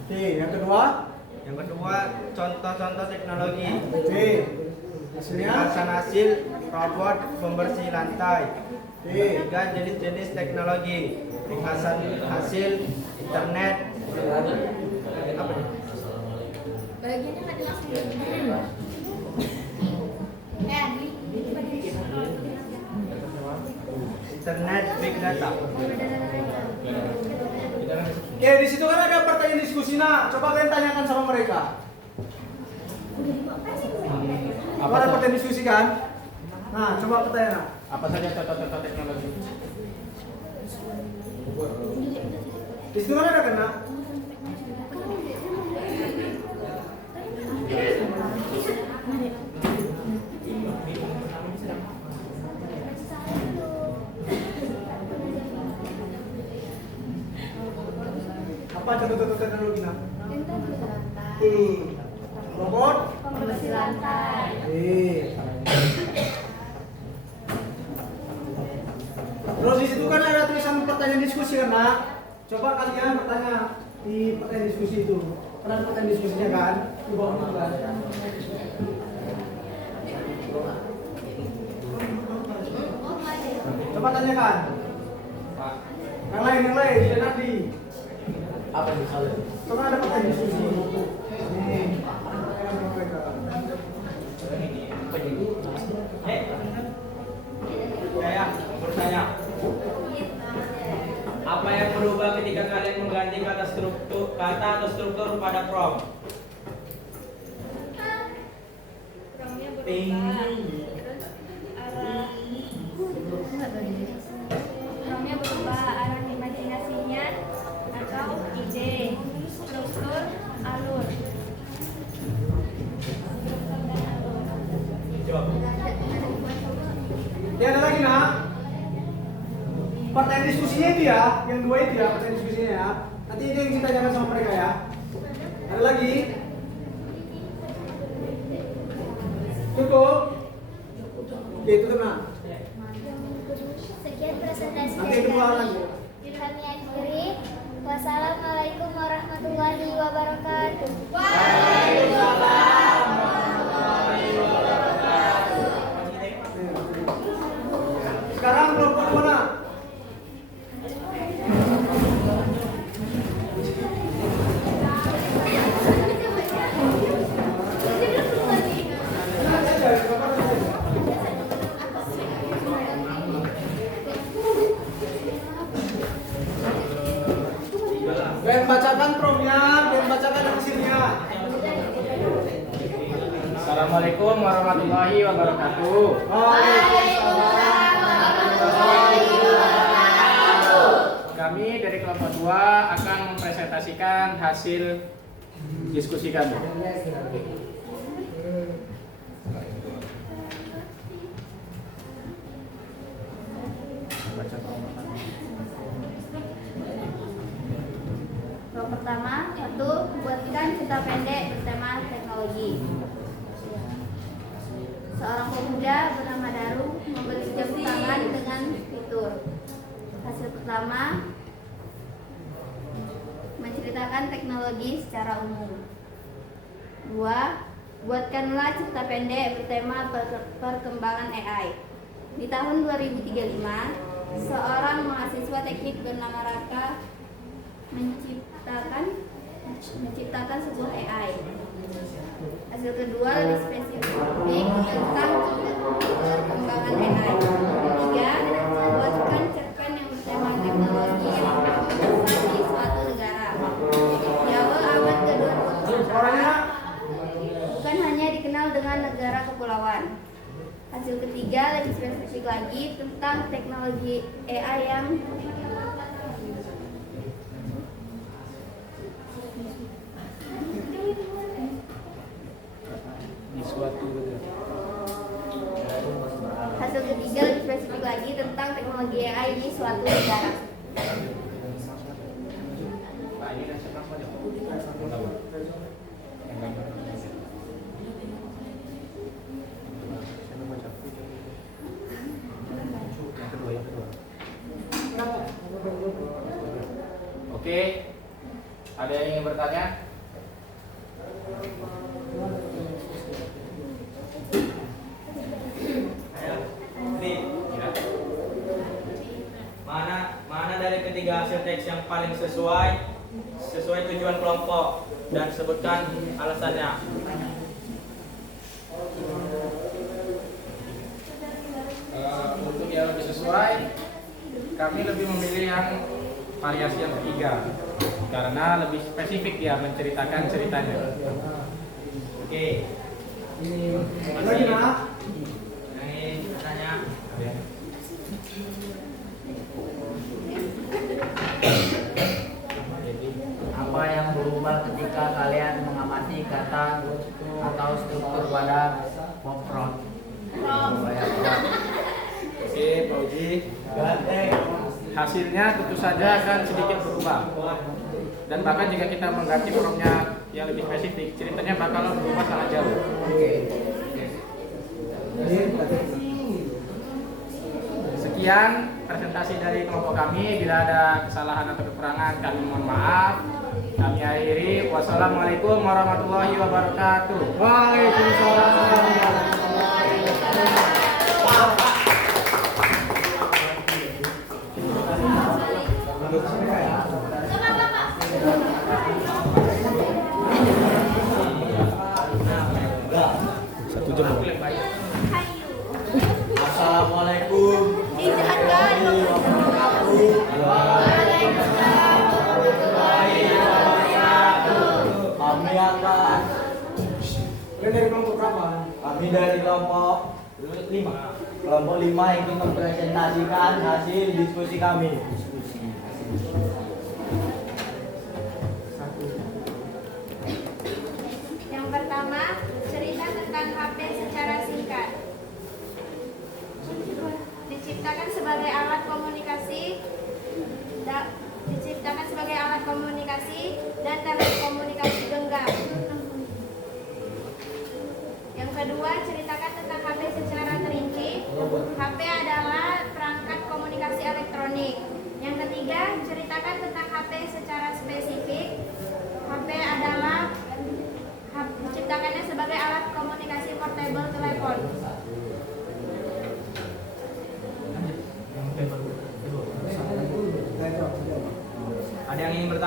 Oke, yang kedua. Yang kedua, contoh-contoh teknologi. Oke. Hasilnya. Ringkasan hasil robot pembersih lantai. Oke. Tiga, jenis-jenis teknologi. Ringkasan hasil internet. Apa nih? Bagiannya nggak dimasukin. Internet big data. Oke, di situ kan ada pertanyaan diskusi nak. Coba kalian tanyakan sama mereka. Apa ada pertanyaan diskusi kan? Nah, coba pertanyaan. Apa saja contoh-contoh teknologi? Di situ kan ada kan nak? Apa contoh-contoh teknologi nak? Robot? Pembersih lantai. Terus di situ kan ada tulisan pertanyaan diskusi kan nak? Coba kalian bertanya di pertanyaan diskusi itu. Pernah pertanyaan diskusinya kan? Di bawah itu kan? Coba tanyakan. Yang lain, dia nanti. Apa misalnya? Coba ada pertanyaan diskusi. Nih. Saya bertanya, apa yang berubah ketika kalian mengganti kata atau struktur pada prompt? Promnya berubah. Promnya berubah arah imajinasinya atau ide, struktur, alur. Ya ada lagi nak. Pertanyaan diskusinya itu ya, yang dua itu ya pertanyaan diskusinya ya. Nanti itu yang ditanyakan sama mereka ya. Ada lagi? Cukup? Oke, itu tenang. Sekian ulang lagi. Kami akhiri. Wassalamualaikum warahmatullahi wabarakatuh. Sekarang kelompok mana? Ben bacakan promnya, ben bacakan hasilnya. Assalamualaikum warahmatullahi wabarakatuh. Kami dari kelompok 2 akan mempresentasikan hasil diskusi kami. Yang pertama, satu, buatkan cerita pendek bertema teknologi. Seorang pemuda bernama Daru membeli jam tangan dengan fitur. Hasil pertama, menceritakan teknologi secara umum. 2. Buatkanlah cerita pendek bertema perkembangan AI. Di tahun 2035, seorang mahasiswa teknik bernama Raka menciptakan sebuah AI. Hasil kedua lebih spesifik tentang perkembangan AI. 3. Buatkan cerpen yang bertema teknologi yang besar di suatu negara. Di awal abad ke-21, bukan hanya dikenal dengan negara kepulauan. Hasil ketiga lebih spesifik lagi tentang teknologi AI yang Hasil ketiga lebih spesifik lagi tentang teknologi AI di suatu negara. Oke, ada yang ingin bertanya? Mana dari ketiga hasil teks yang paling sesuai tujuan kelompok dan sebutkan alasannya. Untuk yang lebih sesuai, kami lebih memilih yang variasi yang ketiga karena lebih spesifik dia menceritakan ceritanya. Oke. Lagi nak. Yang ingin bertanya. Apa yang berubah ketika kalian mengamati kata atau struktur pada poprot? Oke, Pak Uji. Hasilnya tentu saja akan sedikit berubah. Dan bahkan jika kita mengganti promnya yang lebih spesifik, ceritanya bakal berubah sangat jauh. Sekian presentasi dari kelompok kami. Bila ada kesalahan atau kekurangan, kami mohon maaf. Kami akhiri. Wassalamualaikum warahmatullahi wabarakatuh. Waalaikumsalam. Assalamualaikum. Kami akan Dari kelompok berapa? Kami dari kelompok 5. Kelompok 5 ingin mempresentasikan hasil diskusi kami. Yang pertama, cerita tentang HP secara singkat. Diciptakan sebagai alat komunikasi dan telekomunikasi genggam. Yang kedua, ceritakan tentang HP secara terinci. HP adalah perangkat komunikasi elektronik.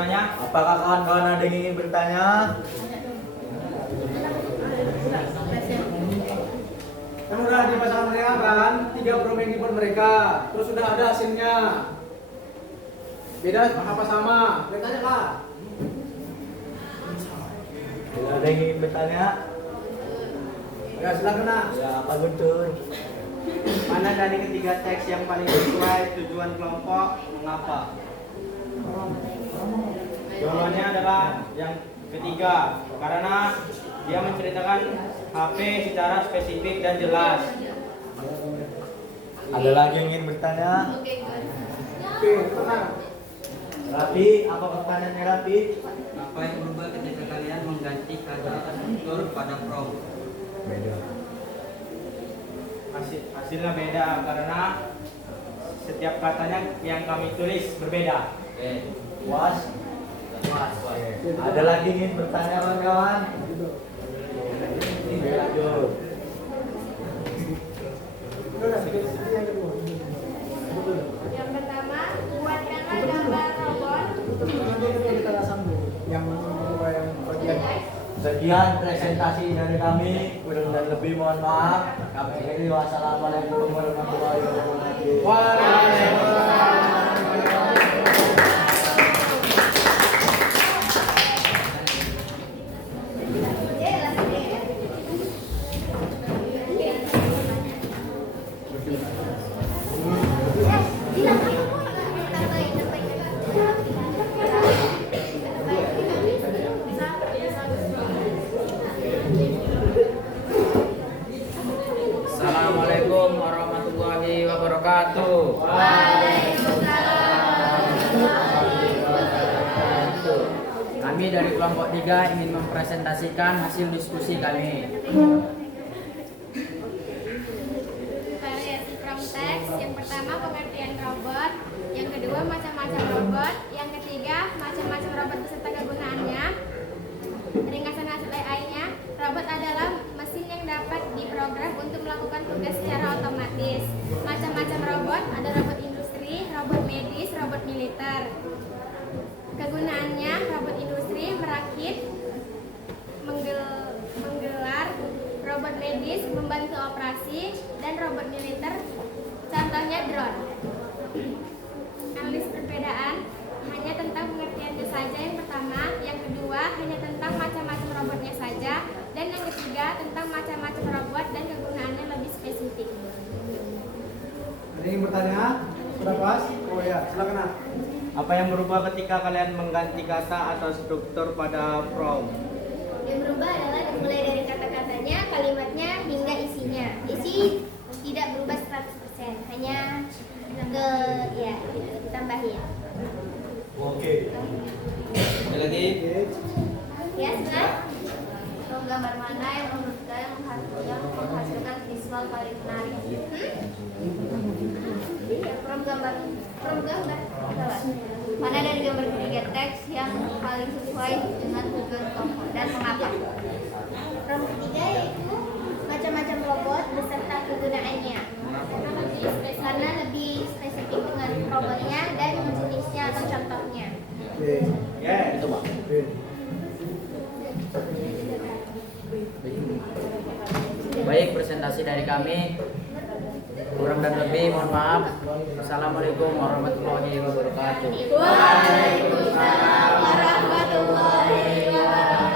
kegunanya. Apakah kawan-kawan ada yang ingin bertanya? Kan udah dipasang mereka kan, 3 prom yang dibuat mereka, terus sudah ada hasilnya. Beda apa sama? Bertanya kak. Ada yang ingin bertanya? Ya silakan nak. Ya, Pak Guntur. Mana dari ketiga teks yang paling sesuai tujuan kelompok? Mengapa? Jawabannya adalah yang ketiga, karena dia menceritakan HP secara spesifik dan jelas. Ada lagi yang ingin bertanya? Oke, good. Oke, tenang. Rapi, apa pertanyaannya Rapi? Apa yang berubah ketika kalian mengganti kata struktur pada prom? Beda. Hasilnya beda karena setiap katanya yang kami tulis berbeda. Puas? Ada lagi yang ingin bertanya kawan-kawan? Lanjut. Yang pertama, buatkanlah gambar robot. Sekian presentasi dari kami. Kurang dan lebih mohon maaf. Kami akhiri. Wassalamualaikum warahmatullahi wabarakatuh. Assalamualaikum warahmatullahi wabarakatuh. Kami dari kelompok 3 ingin mempresentasikan hasil diskusi kami. Variasi prom teks. Yang pertama, pengertian robot. Yang kedua, macam-macam robot. Yang ketiga, macam-macam robot beserta kegunaannya. Ringkasan hasil AI-nya, robot adalah mesin yang dapat diprogram untuk melakukan tugas secara otomatis. Macam-macam robot, ada robot industri, robot medis, robot militer. Kegunaannya, robot industri merakit, menggelar, robot medis membantu operasi, dan robot militer contohnya drone. Analis perbedaan hanya tentang pengertiannya saja yang pertama, yang kedua hanya tentang macam-macam robotnya saja, dan yang ketiga tentang macam-macam robot dan kegunaannya lebih spesifik. Ada yang bertanya? Sudah pas? Oh ya, silakan nak. Apa yang berubah ketika kalian mengganti kata atau struktur pada prom? Yang berubah adalah dimulai dari kata-katanya, kalimatnya, hingga isinya. Isi tidak berubah 100%, hanya ditambahin. Oke. Ada lagi? Ya, sudah. Gambar mana yang menurut kalian menghasilkan visual paling menarik? Prom gambar. Salah. Mana dari gambar ketiga teks yang paling sesuai dengan tujuan kelompok dan mengapa? Prom ketiga yaitu macam-macam robot beserta kegunaannya. Karena lebih spesifik dengan robotnya dan jenisnya atau contohnya. Oke. Ya, itu Pak. Oke. Baik, presentasi dari kami. Kurang dan lebih mohon maaf. Assalamualaikum warahmatullahi wabarakatuh. Waalaikumsalam warahmatullahi wabarakatuh.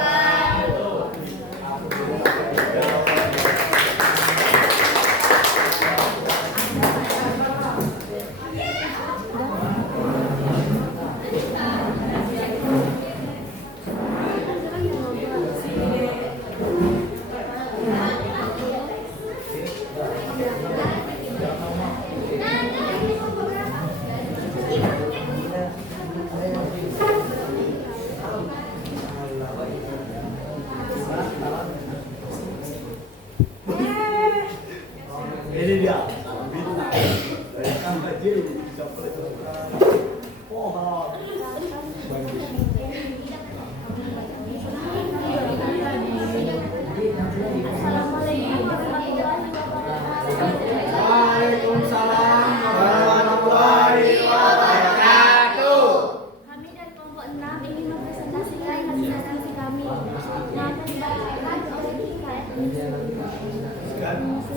Ini dia. Waalaikumsalam warahmatullahi wabarakatuh. Kami dari kelompok 6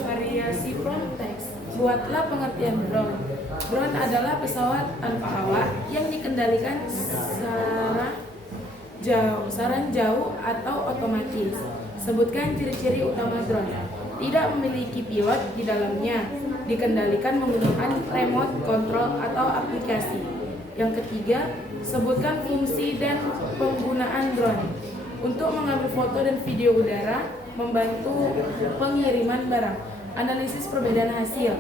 variasi prompt text. Buatlah pengertian drone. Drone adalah pesawat tanpa awak yang dikendalikan sarang jauh atau otomatis. Sebutkan ciri-ciri utama drone. Tidak memiliki pilot di dalamnya, dikendalikan menggunakan remote control atau aplikasi. Yang ketiga, sebutkan fungsi dan penggunaan drone. Untuk mengambil foto dan video udara, membantu pengiriman barang. Analisis perbedaan hasil.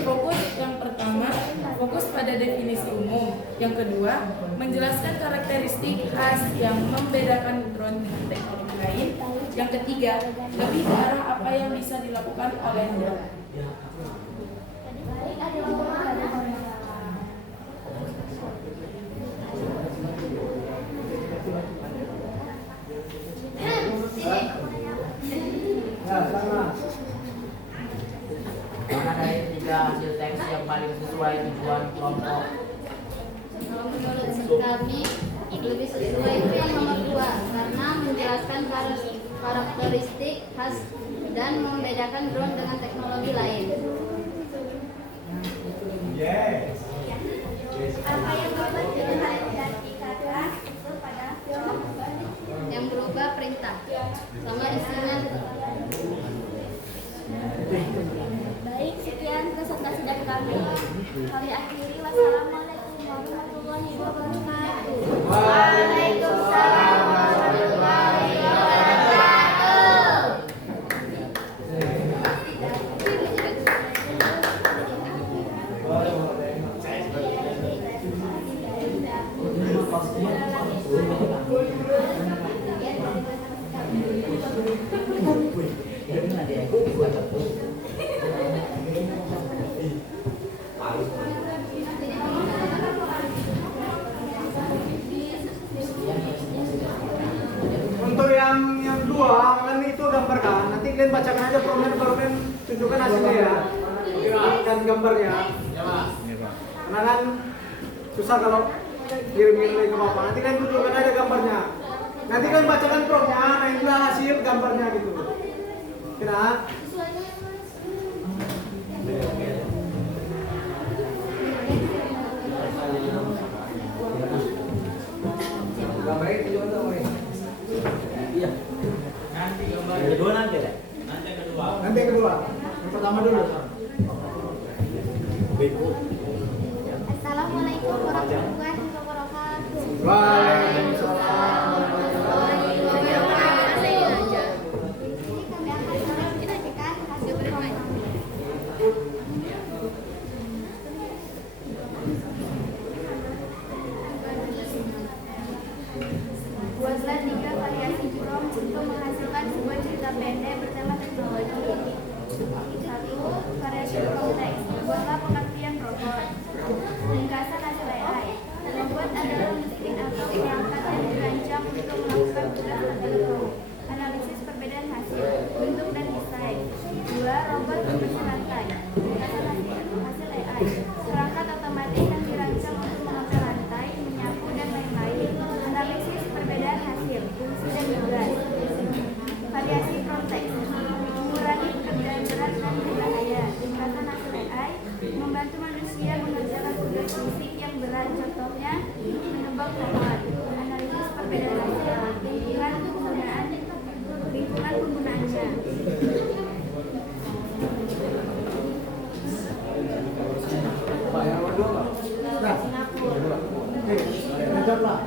Fokus yang pertama, fokus pada definisi umum. Yang kedua, menjelaskan karakteristik khas yang membedakan drone dengan teknologi lain. Yang ketiga, lebih ke arah apa yang bisa dilakukan oleh drone. Mana dari ketiga hasil teks yang paling sesuai tujuan kelompok? Menurut kami lebih sesuai itu yang nomor 2 karena menjelaskan karakteristik khas dan membedakan drone dengan teknologi lain. Yes. Apa yang membuat pilihan dan dikatakan itu pada Yang berubah perintah sama isinya. baik, sekian presentasi dari kami. Kami akhiri. Wassalamualaikum warahmatullahi wabarakatuh. Waalaikumsalam warahmatullahi wabarakatuh. Untuk yang dua kan itu gambarkan. Nanti kalian bacakan aja problemnya, baru kalian tunjukkan hasilnya ya. Dan gambarnya. Karena kan susah kalau kirim-kirim ke bapak. Nanti kalian tunjukkan aja gambarnya. Nanti kalian bacakan promnya. Nah itulah hasil gambarnya gitu. Kira. Gambarnya tunjukkan dong. Iya. Nanti gambar. Yang kedua nanti deh. Nanti yang kedua. Nanti yang kedua. Yang pertama dulu. Assalamualaikum warahmatullahi wabarakatuh. Waalaikumsalam warahmatullahi wabarakatuh. Ini kami akan menyampaikan hasil performa. Buatlah 3 variasi prompt untuk menghasilkan sebuah cerita pendek bertema teknologi. 1. Variasi prompt teks. Buatlah pengertian robot. Ringkasan hasil AI. Robot adalah mesin atau perangkat yang dirancang untuk melakukan tugas tertentu. Analisis perbedaan hasil, bentuk dan desain. 2. Robot pembersih lantai. Ringkasan hasil AI. Perangkat otomatis yang dirancang untuk mengepel lantai, menyapu dan lain-lain. Analisis perbedaan hasil, fungsi dan tugas. Variasi prompt teks. Mengurangi pekerjaan berat dan berbahaya. Ringkasan hasil AI. Membantu manusia mengerjakan tugas fisik yang berat, contohnya menebang pohon. Analisis perbedaan hasil, lingkungan penggunaannya. Pak yang nomor 2 Pak. Nah, jawablah.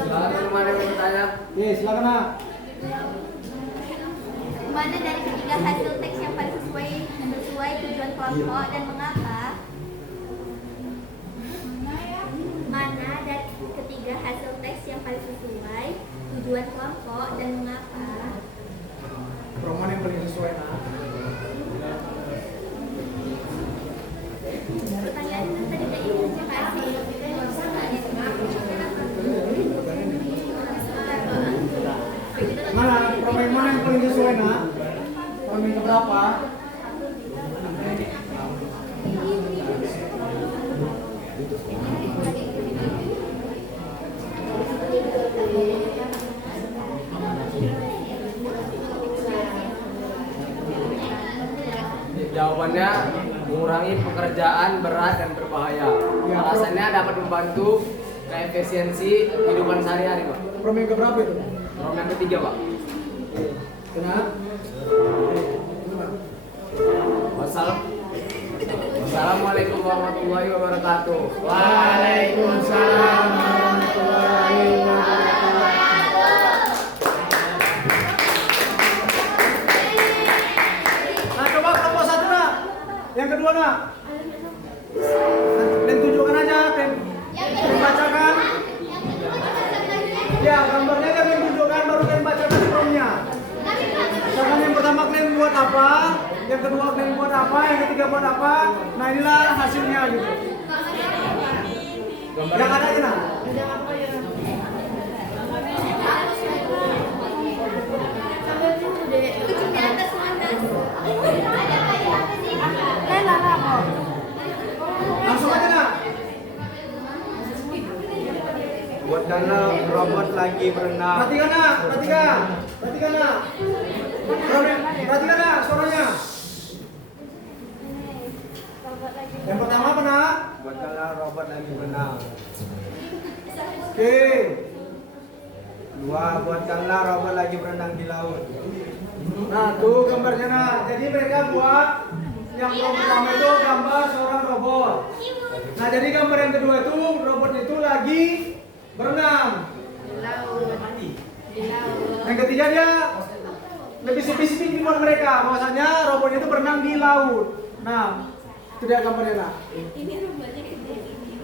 Silakan mana yang bertanya? Silakan Nak. Mana dari ketiga hasil teks yang paling sesuai tujuan kelompok dan mengapa? Mana dari ketiga hasil teks yang paling sesuai tujuan kelompok dan mengapa? Promo yang paling sesuai Nak. Pertanyaan tadi kayak ini aja kasih. Mana promo yang mana yang paling sesuai Nak? Promo yang keberapa? Jawabannya mengurangi pekerjaan berat dan berbahaya. Alasannya dapat membantu keefisiensi kehidupan sehari-hari, Pak. Prom yang keberapa itu? Prom yang ketiga, Pak. Kenapa? Wassalamualaikum warahmatullahi wabarakatuh. Waalaikumsalam warahmatullahi wabarakatuh. Nah, coba kelompok satu nak. Yang kedua nak. Dan tunjukkan aja, dan bacakan. Ya, gambarnya kan yang tunjukkan baru kalian bacakan promnya. Misalkan yang pertama kalian buat apa, yang kedua kalian buat apa, yang ketiga buat apa. Nah inilah hasilnya gitu. Yang ada aja nak. Langsung aja nak. Buatkanlah robot lagi berenang. Perhatikan nak, perhatikan nak. Perhatikan nak suaranya. Yang pertama apa nak? Buatkanlah robot lagi berenang. Oke. 2. Buatkanlah robot lagi berenang di laut. Nah tuh gambarnya nak. Jadi mereka buat yang pertama itu gambar seorang robot. Nah jadi gambar yang kedua itu robotnya itu lagi berenang. Yang ketiga dia lebih spesifik buat mereka, bahwasanya robotnya itu berenang di laut. Nah itu dia gambarnya nak.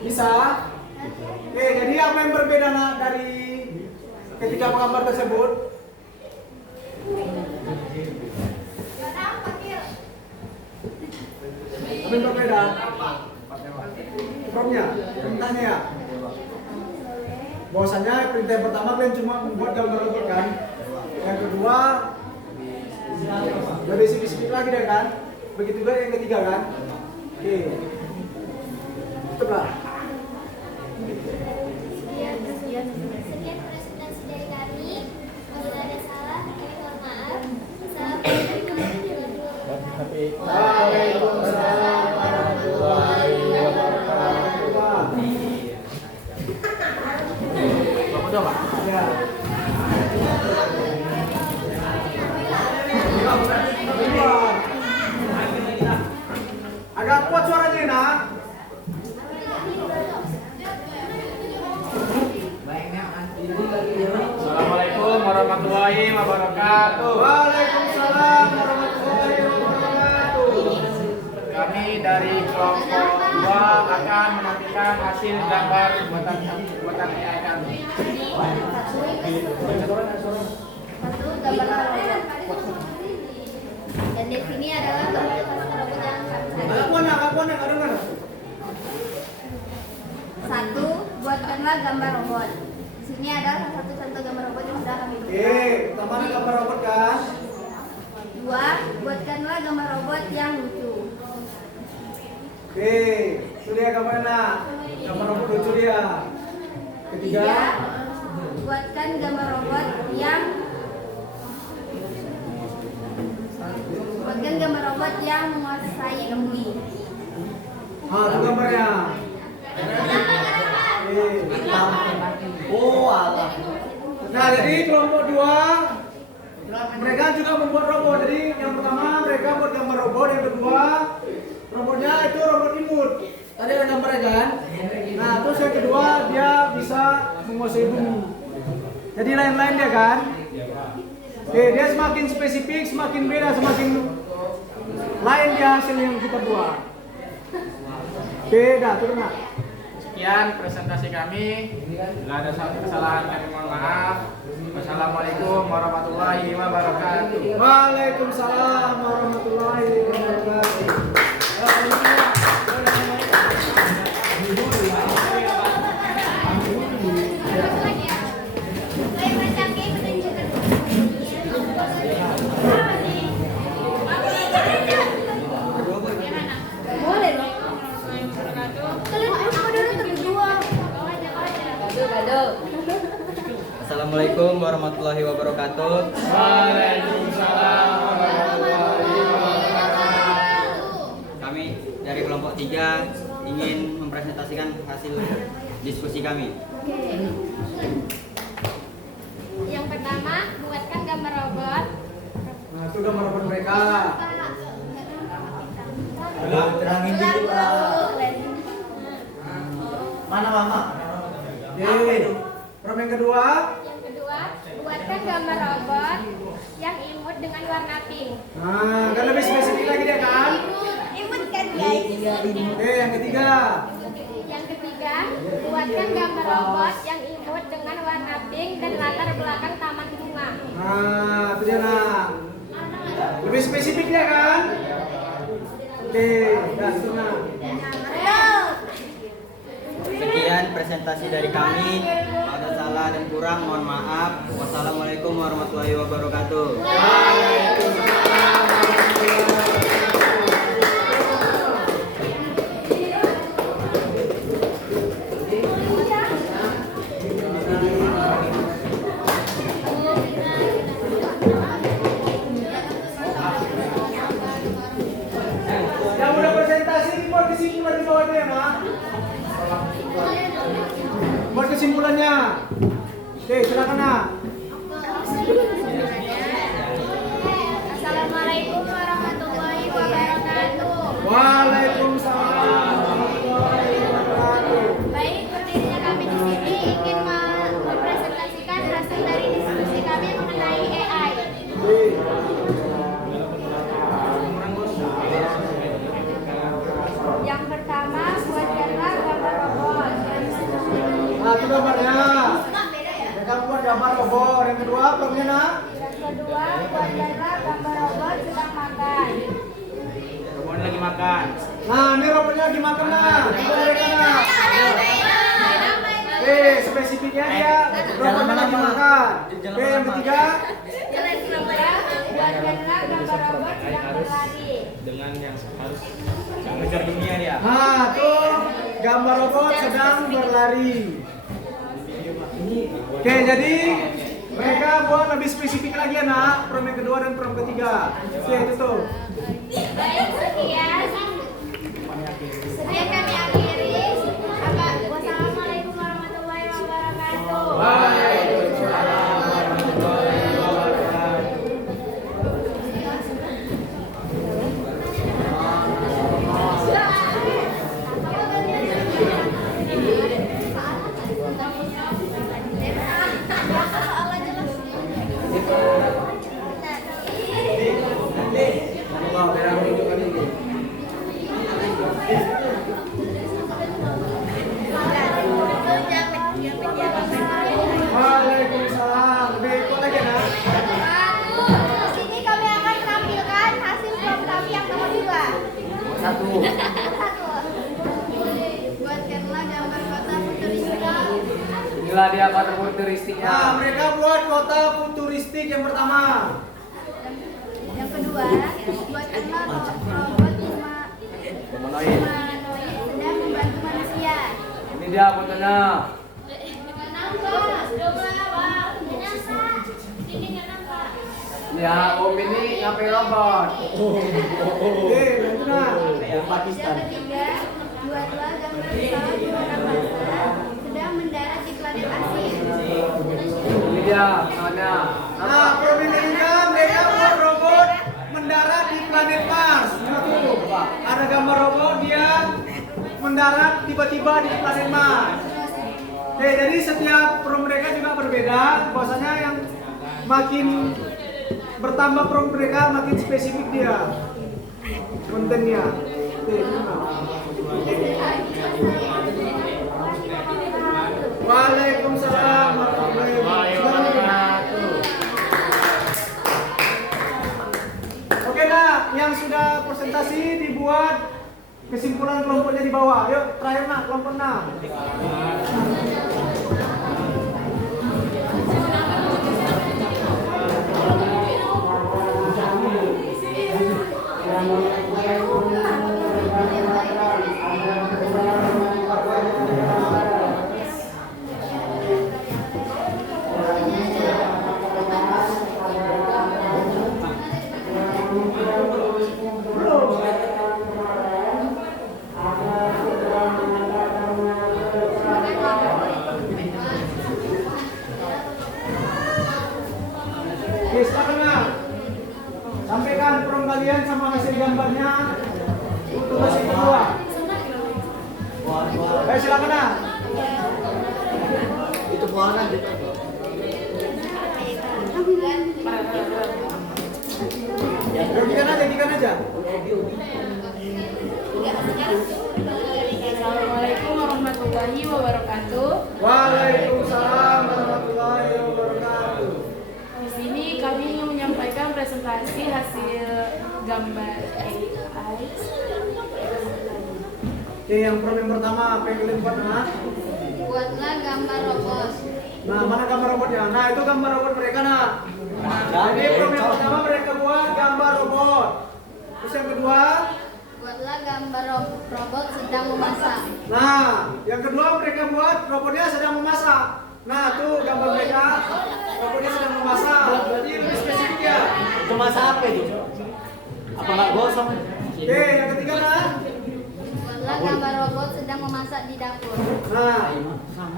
Bisa? Oke, jadi apa yang berbeda nak dari ketiga gambar tersebut? Apa yang berbeda? Promnya, perintahnya ya. Bahwasanya perintah yang pertama kalian cuma membuat gambar robot kan. Yang kedua lebih spesifik lagi deh kan. Begitu juga yang ketiga kan. Oke. Coba. Sekian presentasi dari kami. Apabila ada salah, kami mohon maaf. Assalamualaikum warahmatullahi wabarakatuh. Waalaikumsalam warahmatullahi wabarakatuh. Udah, Pak. Ya. Agak kuat suaranya nak. Assalamualaikum warahmatullahi wabarakatuh. Waalaikumsalam warahmatullahi wabarakatuh. Kami dari kelompok 2 akan menampilkan hasil gambar buatan AI kami. Satu, gambar robot. Dan di sini adalah gambar robot yang kami cari. Agak kuat nak, dengar. Satu, buatkanlah gambar robot. Di sini ada salah satu contoh gambar robot yang sudah kami buat. Oke, pertama gambar robot kan. Dua, buatkanlah gambar robot yang lucu. Oke, itu dia gambarnya. Gambar robot lucu dia. Ketiga, buatkan gambar robot yang menguasai bui. itu gambarnya. Oh, alah. Nah, jadi kelompok 2 mereka juga membuat robot. Jadi yang pertama mereka buat gambar robot, yang kedua robotnya itu robot imut. Tadi ada gambarnya kan? Nah, terus yang kedua dia bisa menguasai bumi. Jadi lain-lain dia kan? Oke, dia semakin spesifik, semakin beda, semakin lain dia hasil yang kita buat. Beda, turun nak. Sekian presentasi kami. Bila ada kesalahan kami mohon maaf. Wassalamualaikum warahmatullahi wabarakatuh. Waalaikumsalam warahmatullahi wabarakatuh. Boleh loh. Kalian dulu berdua. Gaduh. Assalamualaikum warahmatullahi wabarakatuh. Waalaikumsalam warahmatullahi wabarakatuh. bertiga ingin mempresentasikan hasil diskusi kami. Oke. Yang pertama, buatkan gambar robot. Nah, itu gambar robot mereka. Terangin dikit lah. Mana mama? Problem yang kedua. Yang kedua, buatkan gambar robot yang imut dengan warna pink. Nah, kan lebih spesifik lagi dia kan? Imut kan guys? Yang ketiga. Yang ketiga, buatkan gambar robot yang imut dengan warna pink dan latar belakang taman bunga. Nah, itu dia nak. Lebih spesifik dia kan? Oke, dah itu nak. Sekian presentasi dari kami. Ada salah dan kurang, mohon maaf. Wassalamualaikum warahmatullahi wabarakatuh. Yang udah presentasi dibuat kesimpulan di bawahnya, nak. Buat kesimpulannya. Oke, silakan nak. Assalamualaikum warahmatullahi wabarakatuh. Waalaikumsalam warahmatullahi wabarakatuh. Baik, berdirinya kami di sini ingin mempresentasikan hasil dari diskusi kami mengenai AI. Yang pertama, buatkanlah gambar robot. Nah, itu gambarnya. Mereka buat gambar robot. Yang kedua, problemnya nak. Yang kedua, buatkanlah gambar robot sedang makan. Robot lagi makan. Nah, ini robotnya lagi makan nak. Itu mereka nak. Spesifiknya dia robotnya lagi makan. Yang ketiga. Yang ketiga, buatkanlah gambar robot sedang berlari. Dengan yang harus mengejar dunia dia. Nah, tuh gambar robot sedang berlari. Oke, jadi mereka buat lebih spesifik lagi ya nak. Problem yang kedua dan problem ketiga. Oke, itu tuh. Baik, sekian. Sekian kami akhiri. Wassalamualaikum warahmatullahi wabarakatuh. Waalaikumsalam warahmatullahi wabarakatuh. Waalaikumsalam. Lebih ikut lagi nak. Di sini kami akan menampilkan hasil prom kami yang nomor 2. Satu. Buatkanlah gambar kota futuristik. Inilah dia kata futuristiknya. Nah, mereka buat kota futuristik yang pertama. Yang kedua, buatkanlah robot humanoid sedang membantu manusia. Ini dia fotonya. Ya, Om ini ngapain robot? Oke, itu nak. Yang ketiga, buatlah gambar pesawat buatan bangsa sedang mendarat di planet asing. Ini dia soalnya. Nah, problem yang ketiga mereka buat robot mendarat di planet Mars. Nah, tuh. Ada gambar robot dia mendarat tiba-tiba di planet Mars. Oke, jadi setiap pro mereka juga berbeda. Bahwasanya yang makin bertambah pro mereka makin spesifik dia kontennya. Oke, Waalaikumsalam warahmatullahi wabarakatuh. Oke nah, yang sudah presentasi dibuat kesimpulan kelompoknya di bawah. Yuk, terakhir nak kelompok 6. selanjutnya tugas yang kedua. Baik, silakan nah. Itu pohon gitu. Gantikan aja. Assalamualaikum warahmatullahi wabarakatuh. Waalaikumsalam warahmatullahi wabarakatuh. Di sini kami ingin menyampaikan presentasi hasil gambar AI. Oke, yang problem pertama apa yang kalian buat nah? Buatlah gambar robot. Nah, mana gambar robotnya? Nah, itu gambar robot mereka nah. Jadi problem pertama mereka buat gambar robot. Terus yang kedua, Buatlah gambar robot sedang memasak. nah, yang kedua mereka buat robotnya sedang memasak. Nah, tuh gambar mereka robotnya sedang memasak. Berarti lebih spesifik ya. Itu masak apa itu? Apa nggak gosong? Oke, yang ketiga nah. Buatlah gambar robot sedang memasak di dapur. Nah,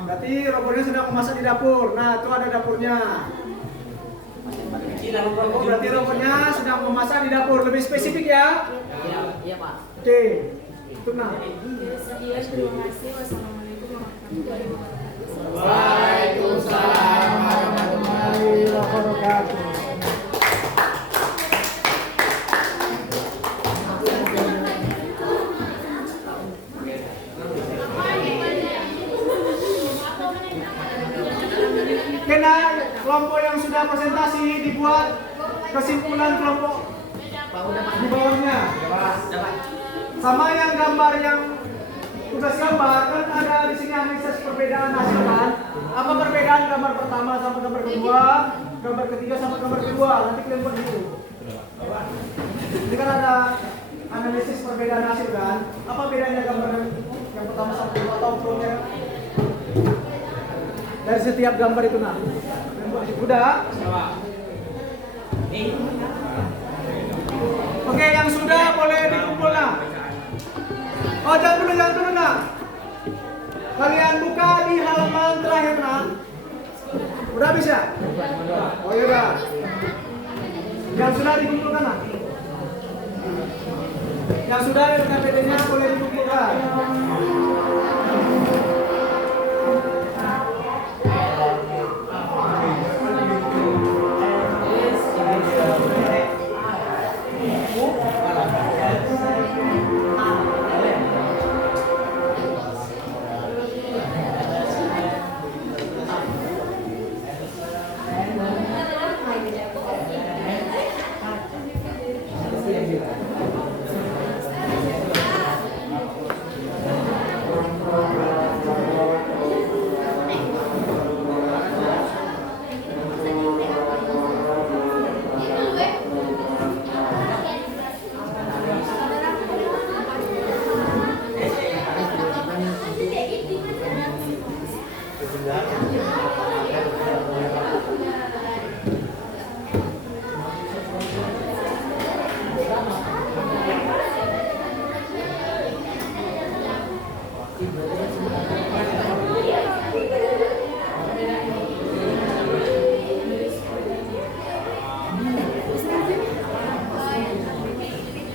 berarti robotnya sedang memasak di dapur. Nah, tuh ada dapurnya. Oh, berarti robotnya sedang memasak di dapur. Lebih spesifik ya. Iya, Pak. Oke, itu nah. Sekian, terima kasih. Wassalamualaikum warahmatullahi wabarakatuh. Waalaikumsalam warahmatullahi wabarakatuh. Kena kelompok yang sudah presentasi dibuat kesimpulan kelompok di bawahnya. Sama yang gambar yang tugas gambar kan ada di sini analisis perbedaan hasil kan. Apa perbedaan gambar pertama sama gambar kedua, gambar ketiga sama gambar kedua? Nanti kalian buat dulu. Ini kan ada analisis perbedaan hasil kan. Apa bedanya gambar yang pertama sama kedua atau problemnya? Dari setiap gambar itu nah. Udah? Oke, yang sudah boleh dikumpul nah. Oh, jangan dulu nah. Kalian buka di halaman terakhir nah. Udah bisa? Oh ya udah. Yang sudah dikumpulkan nah. Yang sudah dengan PD-nya boleh dikumpulkan.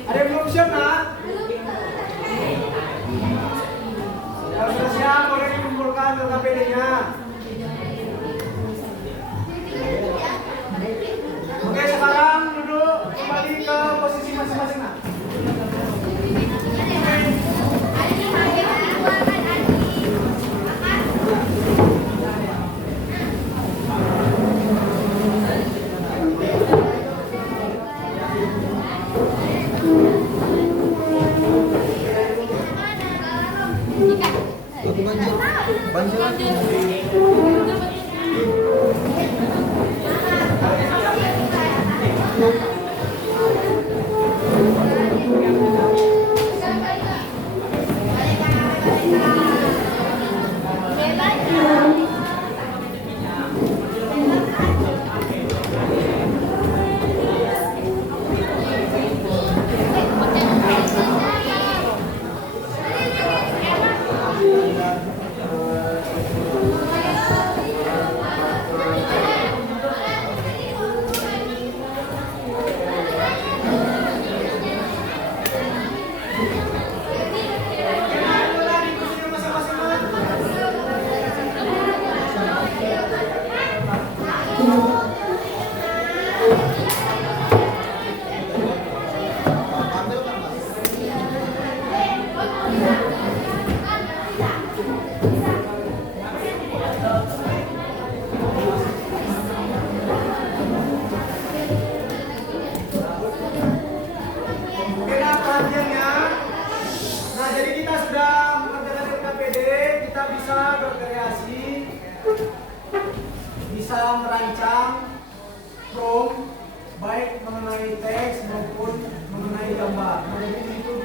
Ada yang belum siap nak? Kalau sudah siap boleh dikumpulkan ke KPD-nya. Oke, sekarang duduk kembali ke posisi masing-masing nak.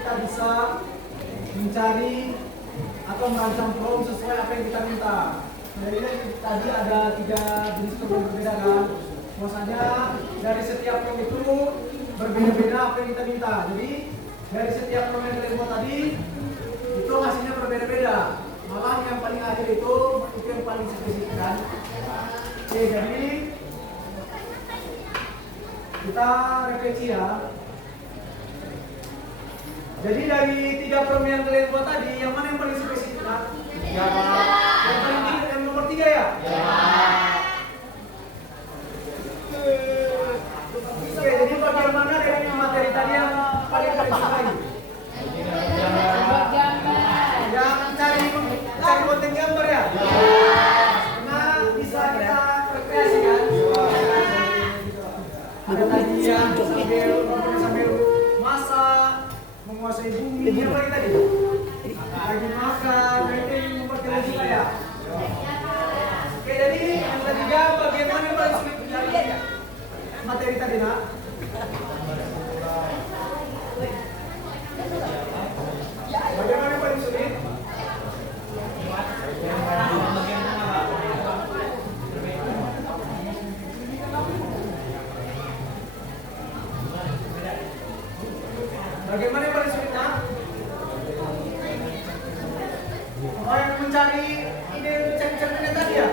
kita bisa mencari atau merancang prom sesuai apa yang kita minta. Jadi tadi ada 3 jenis prom berbeda kan. Maksudnya dari setiap prom itu berbeda-beda apa yang kita minta. Jadi dari setiap prom yang kita buat tadi itu hasilnya berbeda-beda. Malah yang paling akhir itu yang paling spesifik kan. Oke, jadi kita refleksi ya. Jadi dari 3 prom yang kalian buat tadi, yang mana yang paling spesifik kan? Ya. Yang paling tinggi yang nomor 3 ya? Ya. Oke, jadi bagian mana dari materi tadi yang paling disukai? Yang cari konten gambar ya? Karena bisa kita rekreasi kan? Ada tadi yang sambil masak, menguasai bumi, apa lagi tadi? Lagi makan, itu membuat kalian suka ya? Oke, jadi yang ketiga bagaimana yang paling sulit mencari materi tadi nak? Bagaimana yang paling sulit? Bagaimana yang paling sulit nak? Oh, yang mencari ide cermin tadi ya?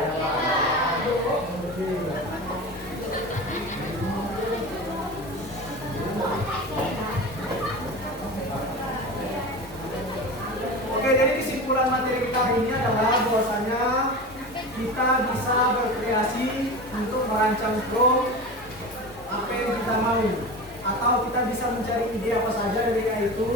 Oke, jadi kesimpulan materi kita hari ini adalah bahwasanya kita bisa berkreasi untuk merancang prom apa yang kita mau, atau kita bisa mencari ide apa saja dari itu,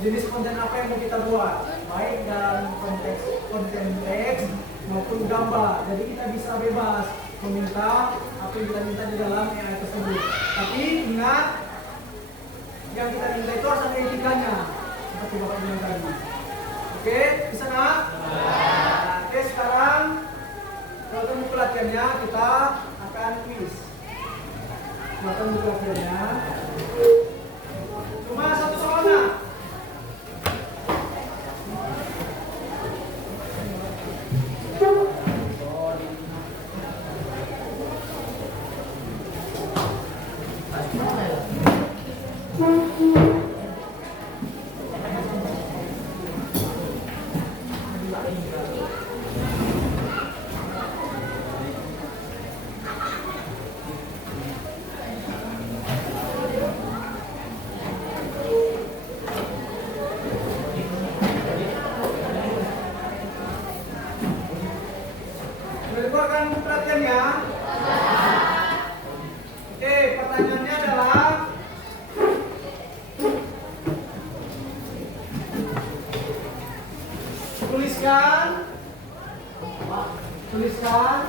jenis konten apa yang mau kita buat, baik dalam konteks konten teks maupun gambar. Jadi kita bisa bebas meminta apa yang kita minta di dalam AI tersebut. Tapi ingat, yang kita minta itu harus ada etikanya, seperti Bapak bilang tadi. Oke, bisa nak? Oke, sekarang untuk buku latihannya kita akan quiz. Maka buku latihannya cuma 1 soal nak. Keluarkan buku perhatiannya. Oke, pertanyaannya adalah tuliskan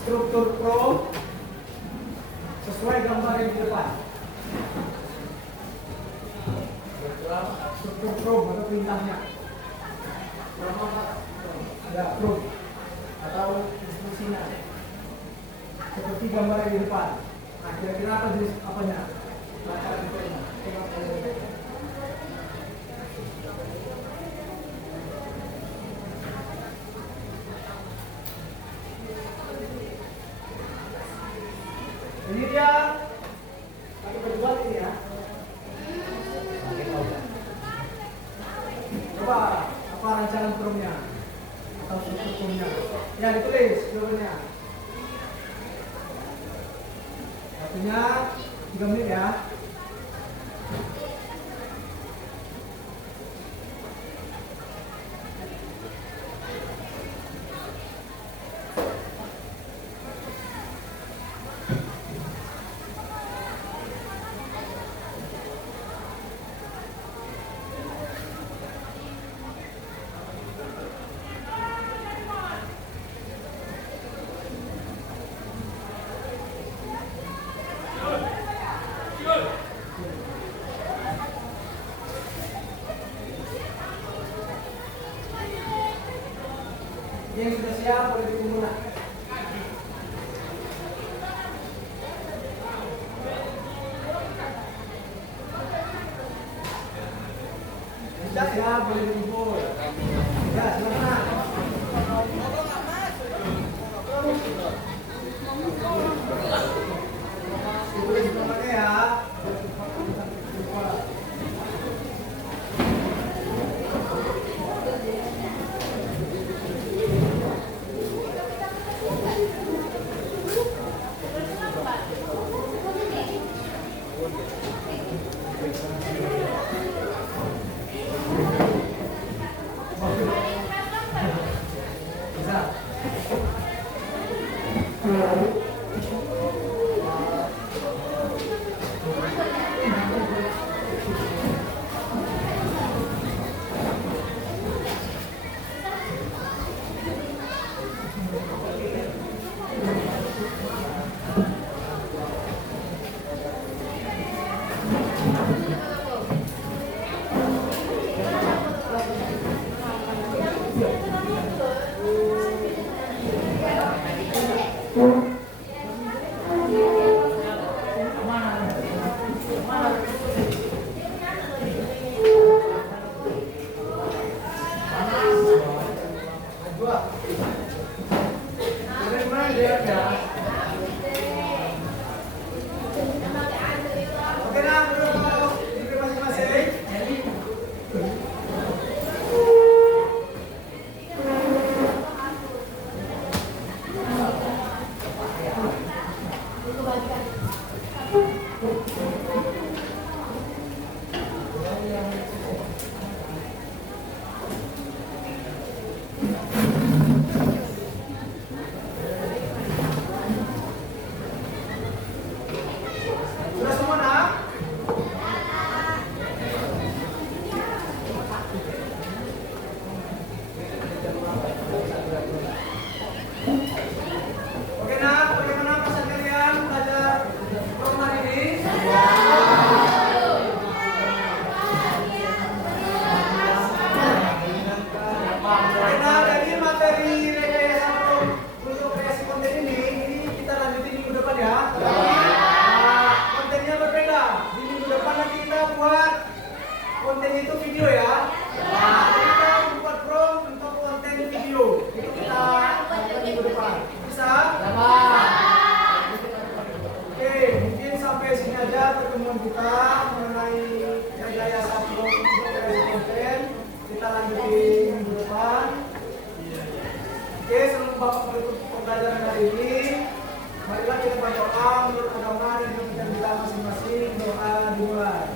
struktur prom sesuai gambar yang di depan. Struktur prom atau perintahnya. Ada prom atau instruksinya seperti gambar yang di depan. Nah, kira-kira apa jenis apanya? Baca detailnya. Ini dia pakai berbuat ini ya. Coba apa rancangan promnya atau struktur promnya? Ya, ditulis jawabannya. Waktunya 3 menit ya. Yang sudah siap boleh dimulai. Tidak ya, boleh dikumpul. Ya, silakan. Tulis nomornya ya. Oke nah, duduk masing-masing. Sudah semua nak? Oke nak, bagaimana pesan kalian belajar program hari ini? Oke nak, dari materi rekayasa untuk kreasi konten ini kita lanjutin minggu depan ya. Kontennya berbeda. Di minggu depan nanti kita buat konten itu video ya. Kita buat prompt untuk konten video. Itu kita lakukan minggu depan. Bisa? Oke, mungkin sampai sini aja pertemuan kita mengenai rekayasa prompt untuk kreasi konten. Kita lanjutin minggu depan. Oke, sebelum Bapak menutup pembelajaran hari ini, marilah kita berdoa menurut agama dan kepercayaan kita masing-masing. Doa dimulai.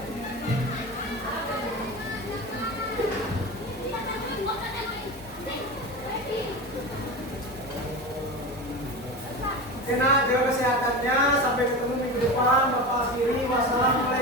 Oke, nah, jaga kesehatannya. Sampai ketemu minggu depan. Bapak akhiri. Wassalamualaikum.